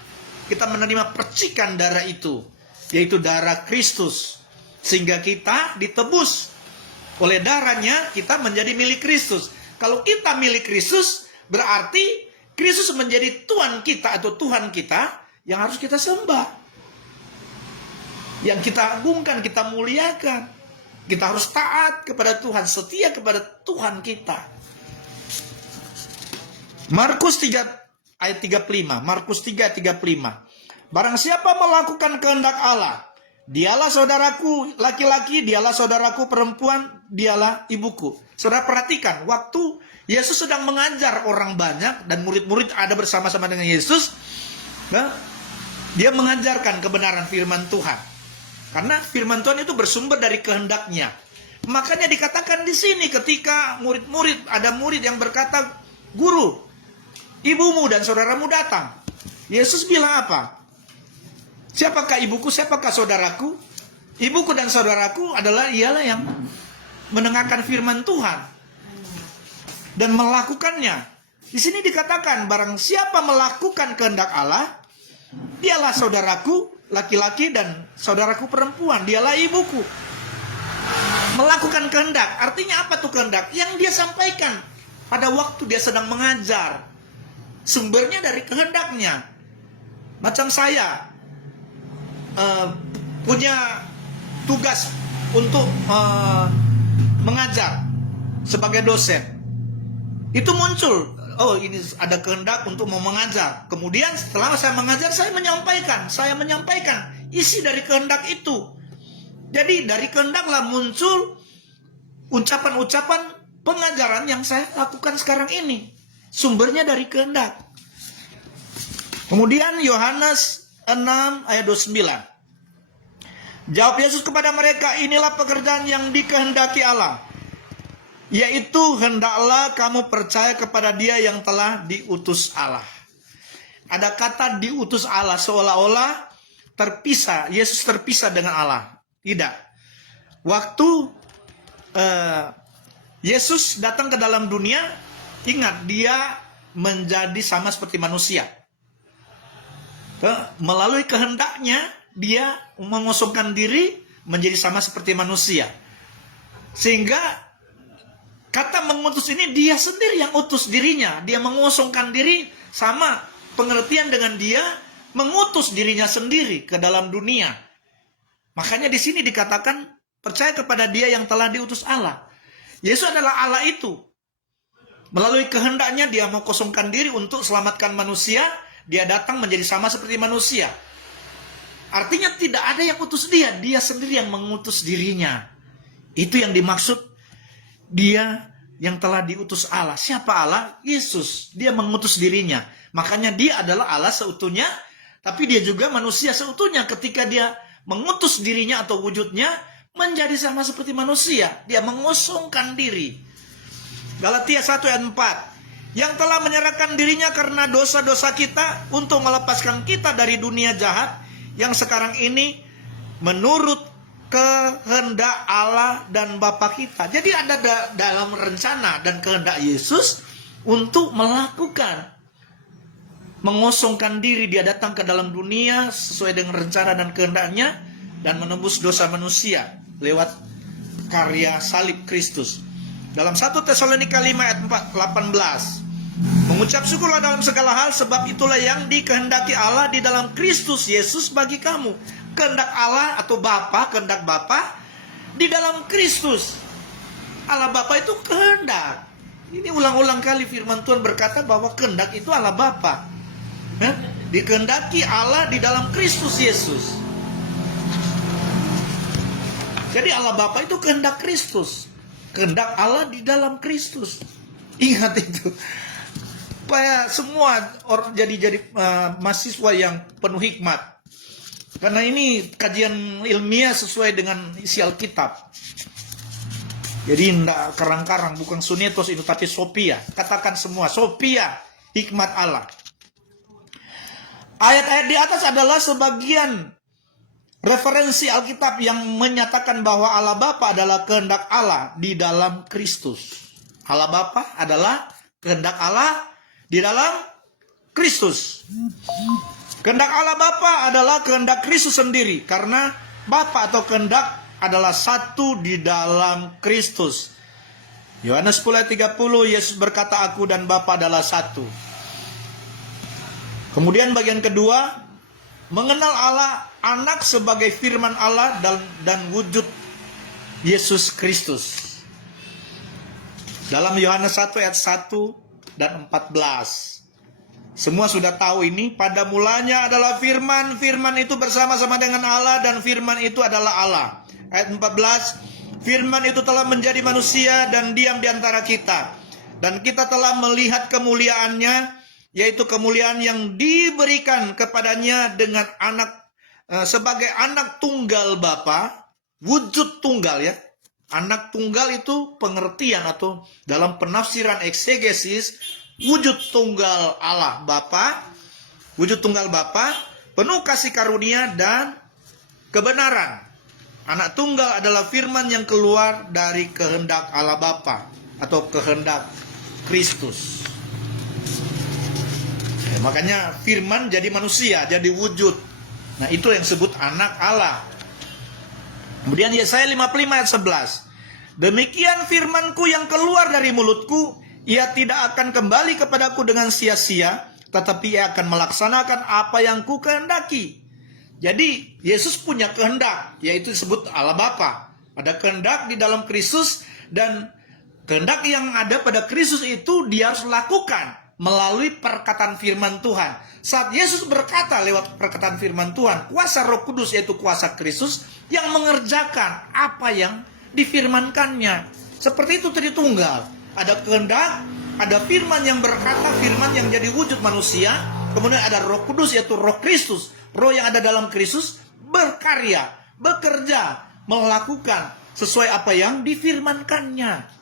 Kita menerima percikan darah itu, yaitu darah Kristus, sehingga kita ditebus oleh darahnya. Kita menjadi milik Kristus. Kalau kita milik Kristus, Berarti Kristus menjadi Tuhan kita atau Tuhan kita yang harus kita sembah, yang kita agungkan, kita muliakan. Kita harus taat kepada Tuhan, setia kepada Tuhan kita. Markus 3 ayat 35. Markus 3:35. Barang siapa melakukan kehendak Allah, dialah saudaraku laki-laki, dialah saudaraku perempuan, dialah ibuku. Saudara perhatikan, waktu Yesus sedang mengajar orang banyak dan murid-murid ada bersama-sama dengan Yesus, nah, dia mengajarkan kebenaran firman Tuhan. Karena firman Tuhan itu bersumber dari kehendaknya. Makanya dikatakan di sini ketika murid-murid, ada murid yang berkata, "Guru, ibumu dan saudaramu datang." Yesus bilang apa? Siapakah ibuku, siapakah saudaraku? Ibuku dan saudaraku ialah yang mendengarkan firman Tuhan dan melakukannya. Di sini dikatakan, barang siapa melakukan kehendak Allah, dialah saudaraku laki-laki dan saudaraku perempuan, dialah ibuku. Melakukan kehendak, artinya apa tuh kehendak? Yang dia sampaikan pada waktu dia sedang mengajar. Sumbernya dari kehendaknya. Macam saya punya tugas untuk mengajar sebagai dosen. Itu muncul, oh ini ada kehendak untuk mau mengajar. Kemudian setelah saya mengajar, saya menyampaikan isi dari kehendak itu. Jadi dari kehendaklah muncul ucapan-ucapan pengajaran yang saya lakukan sekarang ini. Sumbernya dari kehendak. Kemudian Yohanes 6 ayat 29. Jawab Yesus kepada mereka, inilah pekerjaan yang dikehendaki Allah, yaitu hendaklah kamu percaya kepada Dia yang telah diutus Allah. Ada kata diutus Allah, seolah-olah terpisah, Yesus terpisah dengan Allah. Tidak. Waktu Yesus datang ke dalam dunia, ingat, dia menjadi sama seperti manusia. Melalui kehendaknya, dia mengosongkan diri menjadi sama seperti manusia. Sehingga kata mengutus ini dia sendiri yang utus dirinya. Dia mengosongkan diri, sama pengertian dengan dia mengutus dirinya sendiri ke dalam dunia. Makanya di sini dikatakan percaya kepada Dia yang telah diutus Allah. Yesus adalah Allah itu. Melalui kehendaknya dia mau kosongkan diri untuk selamatkan manusia. Dia datang menjadi sama seperti manusia. Artinya tidak ada yang utus dia. Dia sendiri yang mengutus dirinya. Itu yang dimaksud Dia yang telah diutus Allah. Siapa Allah? Yesus. Dia mengutus dirinya. Makanya dia adalah Allah seutuhnya. Tapi dia juga manusia seutuhnya. Ketika dia mengutus dirinya atau wujudnya menjadi sama seperti manusia. Dia mengosongkan diri. Galatia 1 ayat 4. Yang telah menyerahkan dirinya karena dosa-dosa kita untuk melepaskan kita dari dunia jahat yang sekarang ini menurut kehendak Allah dan Bapa kita. Jadi ada dalam rencana dan kehendak Yesus untuk melakukan mengosongkan diri. Dia datang ke dalam dunia sesuai dengan rencana dan kehendaknya dan menembus dosa manusia lewat karya salib Kristus. Dalam 1 Tesalonika 5 ayat 18, mengucap syukurlah dalam segala hal, sebab itulah yang dikehendaki Allah di dalam Kristus Yesus bagi kamu. Kehendak Allah atau Bapa, kehendak Bapa di dalam Kristus. Allah Bapa itu kehendak. Ini ulang-ulang kali firman Tuhan berkata bahwa kehendak itu Allah Bapa. Dikehendaki Allah di dalam Kristus Yesus. Jadi Allah Bapa itu kehendak Kristus. Kehendak Allah di dalam Kristus. Ingat itu. Supaya semua orang jadi mahasiswa yang penuh hikmat. Karena ini kajian ilmiah sesuai dengan isi Alkitab. Jadi tidak karang-karang, bukan sunetos itu, tapi Sophia. Katakan semua, Sophia, hikmat Allah. Ayat-ayat di atas adalah sebagian referensi Alkitab yang menyatakan bahwa Allah Bapa adalah kehendak Allah di dalam Kristus. Allah Bapa adalah kehendak Allah di dalam Kristus. Kehendak Allah Bapa adalah kehendak Kristus sendiri. Karena Bapa atau kehendak adalah satu di dalam Kristus. Yohanes 10 ayat 30, Yesus berkata, aku dan Bapa adalah satu. Kemudian bagian kedua, mengenal Allah, anak sebagai firman Allah dan wujud Yesus Kristus. Dalam Yohanes 1 ayat 1 dan 14. Semua sudah tahu ini, pada mulanya adalah firman, firman itu bersama-sama dengan Allah dan firman itu adalah Allah. Ayat 14, firman itu telah menjadi manusia dan diam di antara kita. Dan kita telah melihat kemuliaannya, yaitu kemuliaan yang diberikan kepadanya dengan sebagai anak tunggal Bapa, wujud tunggal ya. Anak tunggal itu pengertian atau dalam penafsiran eksegesis, wujud tunggal Allah Bapa, wujud tunggal Bapa, penuh kasih karunia dan kebenaran. Anak tunggal adalah firman yang keluar dari kehendak Allah Bapa atau kehendak Kristus. Makanya firman jadi manusia, jadi wujud. Nah, itu yang disebut anak Allah. Kemudian Yesaya 55 ayat 11. Demikian firmanku yang keluar dari mulutku, ia tidak akan kembali kepadaku dengan sia-sia, tetapi ia akan melaksanakan apa yang ku kehendaki. Jadi Yesus punya kehendak, yaitu disebut Allah Bapa. Ada kehendak di dalam Kristus, dan kehendak yang ada pada Kristus itu dia harus lakukan melalui perkataan firman Tuhan. Saat Yesus berkata lewat perkataan firman Tuhan, kuasa Roh Kudus yaitu kuasa Kristus yang mengerjakan apa yang difirmankannya. Seperti itu Tritunggal. Ada kehendak, ada firman yang berkata, firman yang jadi wujud manusia. Kemudian ada Roh Kudus yaitu Roh Kristus. Roh yang ada dalam Kristus berkarya, bekerja, melakukan sesuai apa yang difirmankannya.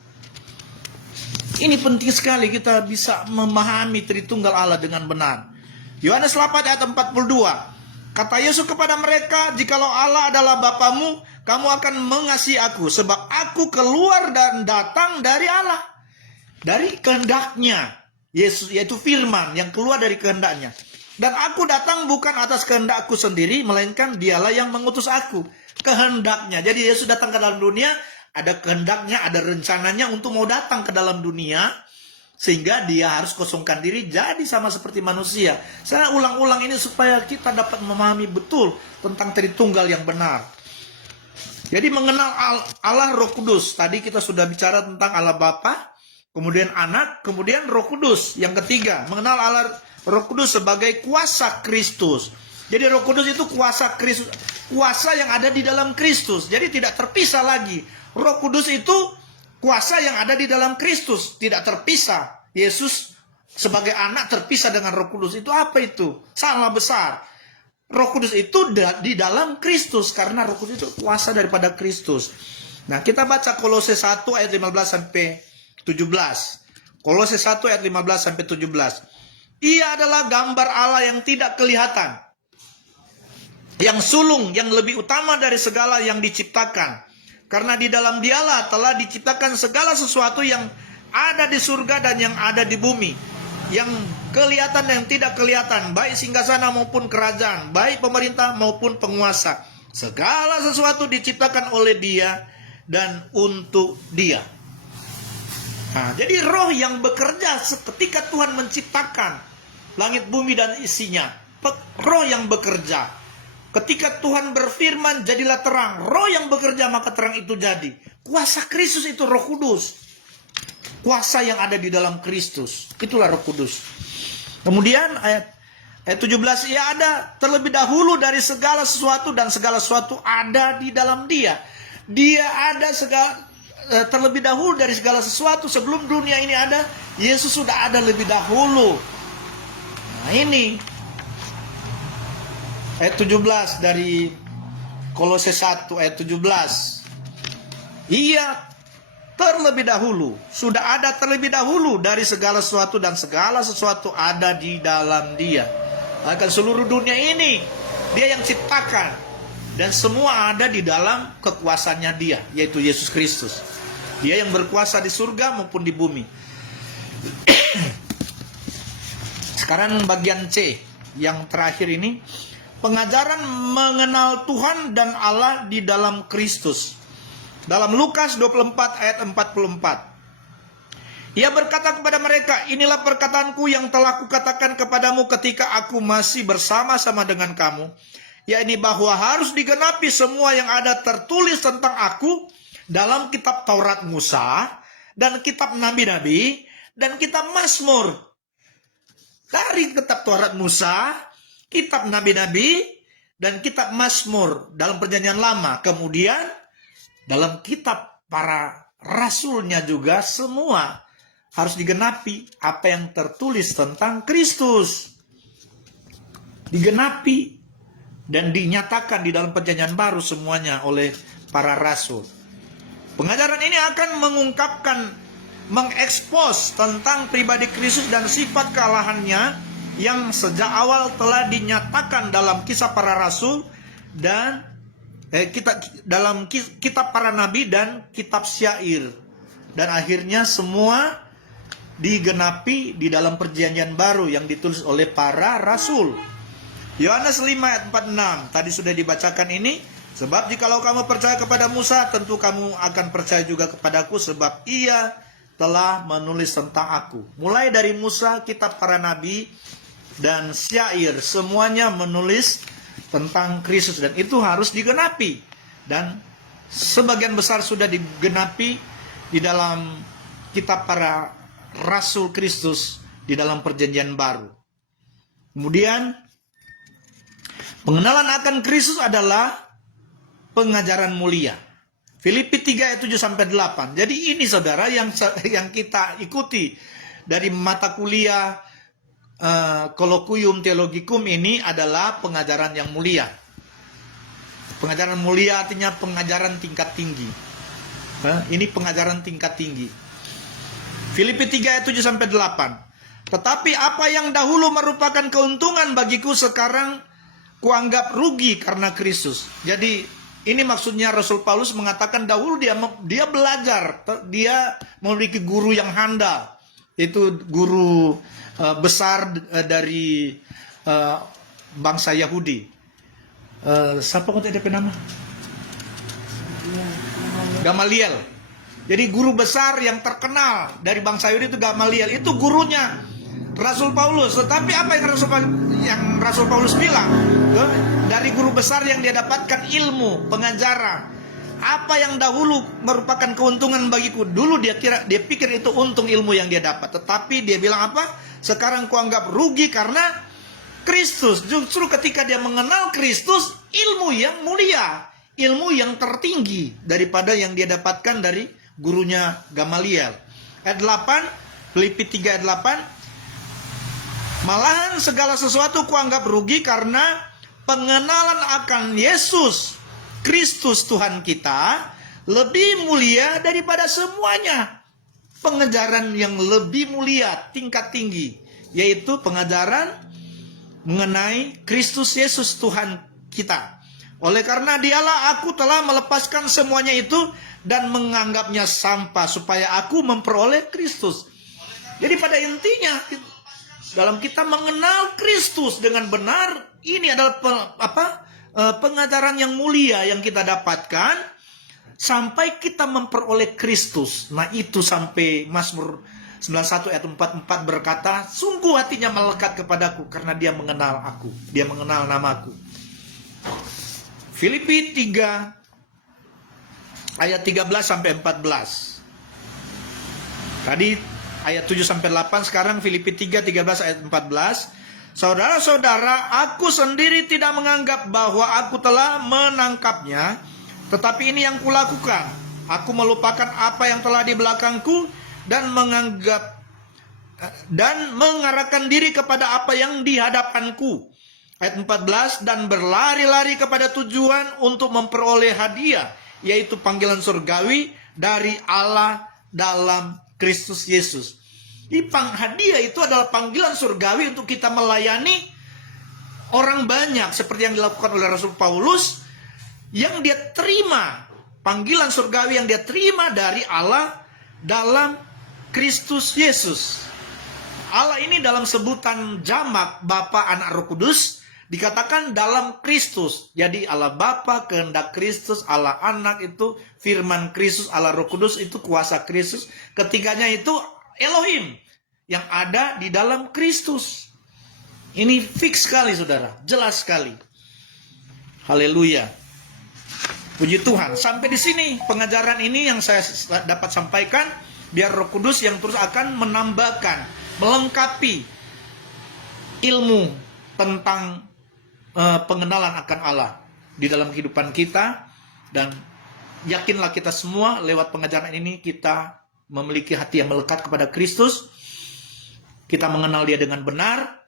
Ini penting sekali kita bisa memahami Tritunggal Allah dengan benar. Yohanes 8 ayat 42. Kata Yesus kepada mereka, jikalau Allah adalah Bapamu, kamu akan mengasihi aku, sebab aku keluar dan datang dari Allah. Dari kehendaknya. Yesus, yaitu firman yang keluar dari kehendaknya. Dan aku datang bukan atas kehendakku sendiri, melainkan dialah yang mengutus aku. Kehendaknya. Jadi Yesus datang ke dalam dunia, ada kehendaknya, ada rencananya untuk mau datang ke dalam dunia, sehingga dia harus kosongkan diri jadi sama seperti manusia. Saya ulang-ulang ini supaya kita dapat memahami betul tentang Tritunggal yang benar. Jadi mengenal Allah Roh Kudus. Tadi kita sudah bicara tentang Allah Bapa, kemudian Anak, kemudian Roh Kudus. Yang ketiga, mengenal Allah Roh Kudus sebagai kuasa Kristus. Jadi Roh Kudus itu kuasa Kristus, kuasa yang ada di dalam Kristus. Jadi tidak terpisah lagi. Roh Kudus itu kuasa yang ada di dalam Kristus, tidak terpisah. Yesus sebagai anak terpisah dengan Roh Kudus. Itu apa itu? Salah besar. Roh Kudus itu di dalam Kristus, karena Roh Kudus itu kuasa daripada Kristus. Nah, kita baca Kolose 1 ayat 15 sampai 17. Kolose 1 ayat 15 sampai 17. Ia adalah gambar Allah yang tidak kelihatan, yang sulung, yang lebih utama dari segala yang diciptakan. Karena di dalam dialah telah diciptakan segala sesuatu yang ada di surga dan yang ada di bumi. Yang kelihatan dan yang tidak kelihatan, baik singgasana maupun kerajaan, baik pemerintah maupun penguasa. Segala sesuatu diciptakan oleh Dia dan untuk Dia. Nah, jadi roh yang bekerja ketika Tuhan menciptakan langit bumi dan isinya. Roh yang bekerja. Ketika Tuhan berfirman, jadilah terang. Roh yang bekerja, maka terang itu jadi. Kuasa Kristus itu Roh Kudus. Kuasa yang ada di dalam Kristus. Itulah Roh Kudus. Kemudian ayat 17, ia ada terlebih dahulu dari segala sesuatu, dan segala sesuatu ada di dalam Dia. Dia ada terlebih dahulu dari segala sesuatu. Sebelum dunia ini ada, Yesus sudah ada lebih dahulu. Nah, ini ayat 17 dari Kolose 1 ayat 17. Ia terlebih dahulu, sudah ada terlebih dahulu dari segala sesuatu, dan segala sesuatu ada di dalam Dia. Akan seluruh dunia ini Dia yang ciptakan, dan semua ada di dalam kekuasaannya Dia, yaitu Yesus Kristus. Dia yang berkuasa di surga maupun di bumi. Sekarang bagian C yang terakhir ini, pengajaran mengenal Tuhan dan Allah di dalam Kristus. Dalam Lukas 24 ayat 44. Ia berkata kepada mereka, inilah perkataanku yang telah kukatakan kepadamu ketika aku masih bersama-sama dengan kamu, yakni bahwa harus digenapi semua yang ada tertulis tentang aku dalam kitab Taurat Musa dan kitab Nabi-Nabi dan kitab Mazmur. Dari kitab Taurat Musa, kitab Nabi-Nabi, dan kitab Mazmur dalam Perjanjian Lama. Kemudian dalam kitab para rasulnya juga semua harus digenapi apa yang tertulis tentang Kristus. Digenapi dan dinyatakan di dalam Perjanjian Baru semuanya oleh para rasul. Pengajaran ini akan mengekspos tentang pribadi Kristus dan sifat kealahannya yang sejak awal telah dinyatakan dalam kisah para rasul dan dalam kitab para nabi dan kitab syair. Dan akhirnya semua digenapi di dalam Perjanjian Baru yang ditulis oleh para rasul. Yohanes 5 ayat 46 tadi sudah dibacakan ini. Sebab jikalau kamu percaya kepada Musa, tentu kamu akan percaya juga kepadaku, sebab ia telah menulis tentang aku. Mulai dari Musa, kitab para nabi, dan syair, semuanya menulis tentang Kristus. Dan itu harus digenapi. Dan sebagian besar sudah digenapi di dalam kitab para Rasul Kristus di dalam Perjanjian Baru. Kemudian pengenalan akan Kristus adalah pengajaran mulia. Filipi 3 ayat 7-8. Jadi ini saudara yang kita ikuti dari mata kuliah Colloquium Theologicum ini adalah pengajaran yang mulia. Pengajaran mulia artinya pengajaran tingkat tinggi. Ini pengajaran tingkat tinggi. Filipi 3 ayat 7-8. Tetapi apa yang dahulu merupakan keuntungan bagiku sekarang kuanggap rugi karena Kristus. Jadi ini maksudnya Rasul Paulus mengatakan dahulu dia belajar, dia memiliki guru yang handal. Itu guru besar dari bangsa Yahudi. Siapa kau tidak nama? Gamaliel. Jadi guru besar yang terkenal dari bangsa Yahudi itu Gamaliel. Itu gurunya Rasul Paulus. Tetapi apa yang Rasul Paulus bilang? Dari guru besar yang dia dapatkan ilmu, pengajaran. Apa yang dahulu merupakan keuntungan bagiku. Dulu dia pikir itu untung ilmu yang dia dapat. Tetapi dia bilang apa? Sekarang kuanggap rugi karena Kristus. Justru ketika dia mengenal Kristus, ilmu yang mulia, ilmu yang tertinggi daripada yang dia dapatkan dari gurunya Gamaliel. Ayat 8, Filipi 3 ayat 8. Malahan segala sesuatu kuanggap rugi karena pengenalan akan Yesus Kristus Tuhan kita lebih mulia daripada semuanya. Pengajaran yang lebih mulia, tingkat tinggi, yaitu pengajaran mengenai Kristus Yesus Tuhan kita. Oleh karena dialah aku telah melepaskan semuanya itu dan menganggapnya sampah supaya aku memperoleh Kristus. Jadi pada intinya dalam kita mengenal Kristus dengan benar, ini adalah pengajaran yang mulia yang kita dapatkan sampai kita memperoleh Kristus. Nah itu sampai Mazmur 91 ayat 44 berkata, sungguh hatinya melekat kepadaku karena dia mengenal aku, dia mengenal namaku. Filipi 3 ayat 13-14. Tadi ayat 7-8, sekarang Filipi 3, 13 ayat 14. Saudara-saudara, aku sendiri tidak menganggap bahwa aku telah menangkapnya, tetapi ini yang kulakukan. Aku melupakan apa yang telah di belakangku dan mengarahkan diri kepada apa yang di hadapanku. Ayat 14, dan berlari-lari kepada tujuan untuk memperoleh hadiah, yaitu panggilan surgawi dari Allah dalam Kristus Yesus. Hadiah itu adalah panggilan surgawi untuk kita melayani orang banyak, seperti yang dilakukan oleh Rasul Paulus, yang dia terima panggilan surgawi yang dia terima dari Allah dalam Kristus Yesus. Allah ini dalam sebutan jamak Bapa, Anak, Roh Kudus dikatakan dalam Kristus. Jadi Allah Bapa, kehendak Kristus, Allah Anak itu firman Kristus, Allah Roh Kudus itu kuasa Kristus. Ketiganya itu Elohim yang ada di dalam Kristus. Ini fix sekali saudara, jelas sekali. Haleluya. Puji Tuhan. Sampai di sini pengajaran ini yang saya dapat sampaikan, biar Roh Kudus yang terus akan menambahkan, melengkapi ilmu tentang pengenalan akan Allah di dalam kehidupan kita. Dan yakinlah kita semua lewat pengajaran ini kita memiliki hati yang melekat kepada Kristus. Kita mengenal Dia dengan benar,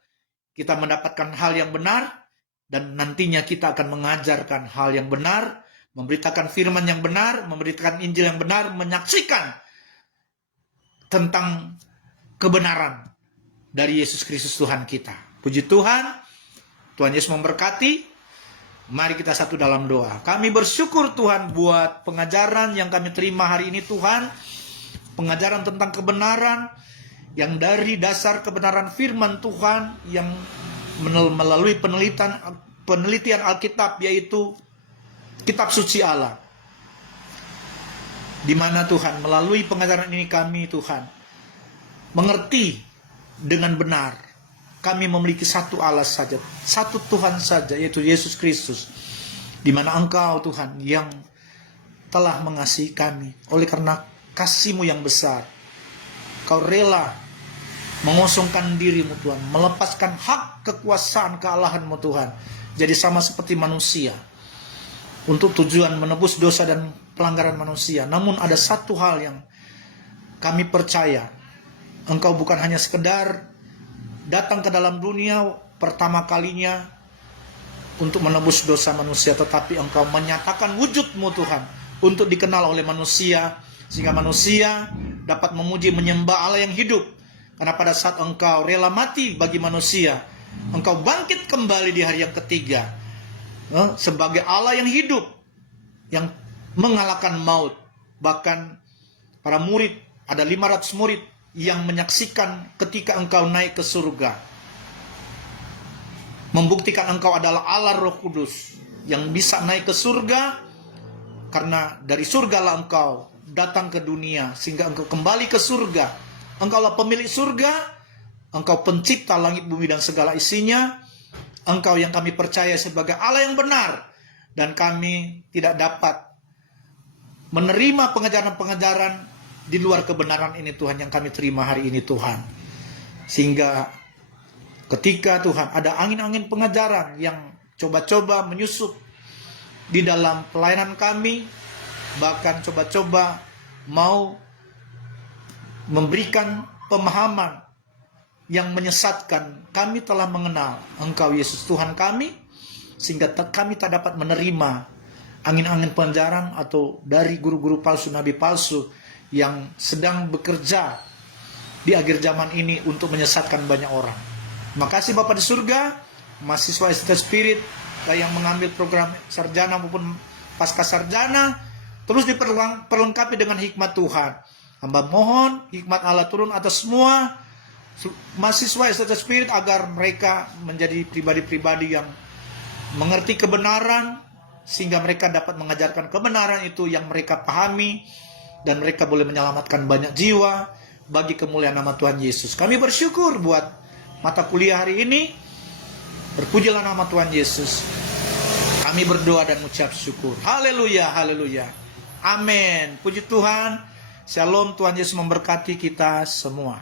kita mendapatkan hal yang benar, dan nantinya kita akan mengajarkan hal yang benar, memberitakan firman yang benar, memberitakan Injil yang benar, menyaksikan tentang kebenaran dari Yesus Kristus Tuhan kita. Puji Tuhan, Tuhan Yesus memberkati. Mari kita satu dalam doa. Kami bersyukur Tuhan buat pengajaran yang kami terima hari ini Tuhan. Pengajaran tentang kebenaran yang dari dasar kebenaran firman Tuhan yang melalui penelitian Alkitab, yaitu kitab suci Allah. Di mana Tuhan melalui pengajaran ini kami Tuhan mengerti dengan benar. Kami memiliki satu Allah saja, satu Tuhan saja, yaitu Yesus Kristus. Di mana Engkau Tuhan yang telah mengasihi kami. Oleh karena kasih-Mu yang besar, Kau rela mengosongkan diri-Mu Tuhan, melepaskan hak kekuasaan kealahan-Mu Tuhan, jadi sama seperti manusia, untuk tujuan menebus dosa dan pelanggaran manusia. Namun ada satu hal yang kami percaya, Engkau bukan hanya sekedar datang ke dalam dunia pertama kalinya untuk menebus dosa manusia, tetapi Engkau menyatakan wujud-Mu Tuhan untuk dikenal oleh manusia, sehingga manusia dapat memuji menyembah Allah yang hidup. Karena pada saat Engkau rela mati bagi manusia, Engkau bangkit kembali di hari yang ketiga sebagai Allah yang hidup, yang mengalahkan maut. Bahkan para murid, ada 500 murid yang menyaksikan ketika Engkau naik ke surga, membuktikan Engkau adalah Allah Roh Kudus yang bisa naik ke surga, karena dari surgalah Engkau datang ke dunia, sehingga Engkau kembali ke surga. Engkaulah pemilik surga, Engkau pencipta langit bumi dan segala isinya. Engkau yang kami percaya sebagai Allah yang benar, dan kami tidak dapat menerima pengajaran-pengajaran di luar kebenaran ini Tuhan yang kami terima hari ini Tuhan. Sehingga ketika Tuhan ada angin-angin pengajaran yang coba-coba menyusup di dalam pelayanan kami, bahkan coba-coba mau memberikan pemahaman yang menyesatkan, kami telah mengenal Engkau Yesus Tuhan kami, sehingga kami tak dapat menerima angin-angin pengajaran atau dari guru-guru palsu, nabi palsu yang sedang bekerja di akhir zaman ini untuk menyesatkan banyak orang. Terima kasih Bapa di surga, mahasiswa ST Spirit yang mengambil program sarjana maupun pasca sarjana, terus diperlengkapi dengan hikmat Tuhan. Hamba mohon hikmat Allah turun atas semua mahasiswa ST Spirit, agar mereka menjadi pribadi-pribadi yang mengerti kebenaran, sehingga mereka dapat mengajarkan kebenaran itu yang mereka pahami, dan mereka boleh menyelamatkan banyak jiwa bagi kemuliaan nama Tuhan Yesus. Kami bersyukur buat mata kuliah hari ini. Berpujilah nama Tuhan Yesus. Kami berdoa dan mengucap syukur. Haleluya, haleluya. Amin. Puji Tuhan. Shalom, Tuhan Yesus memberkati kita semua.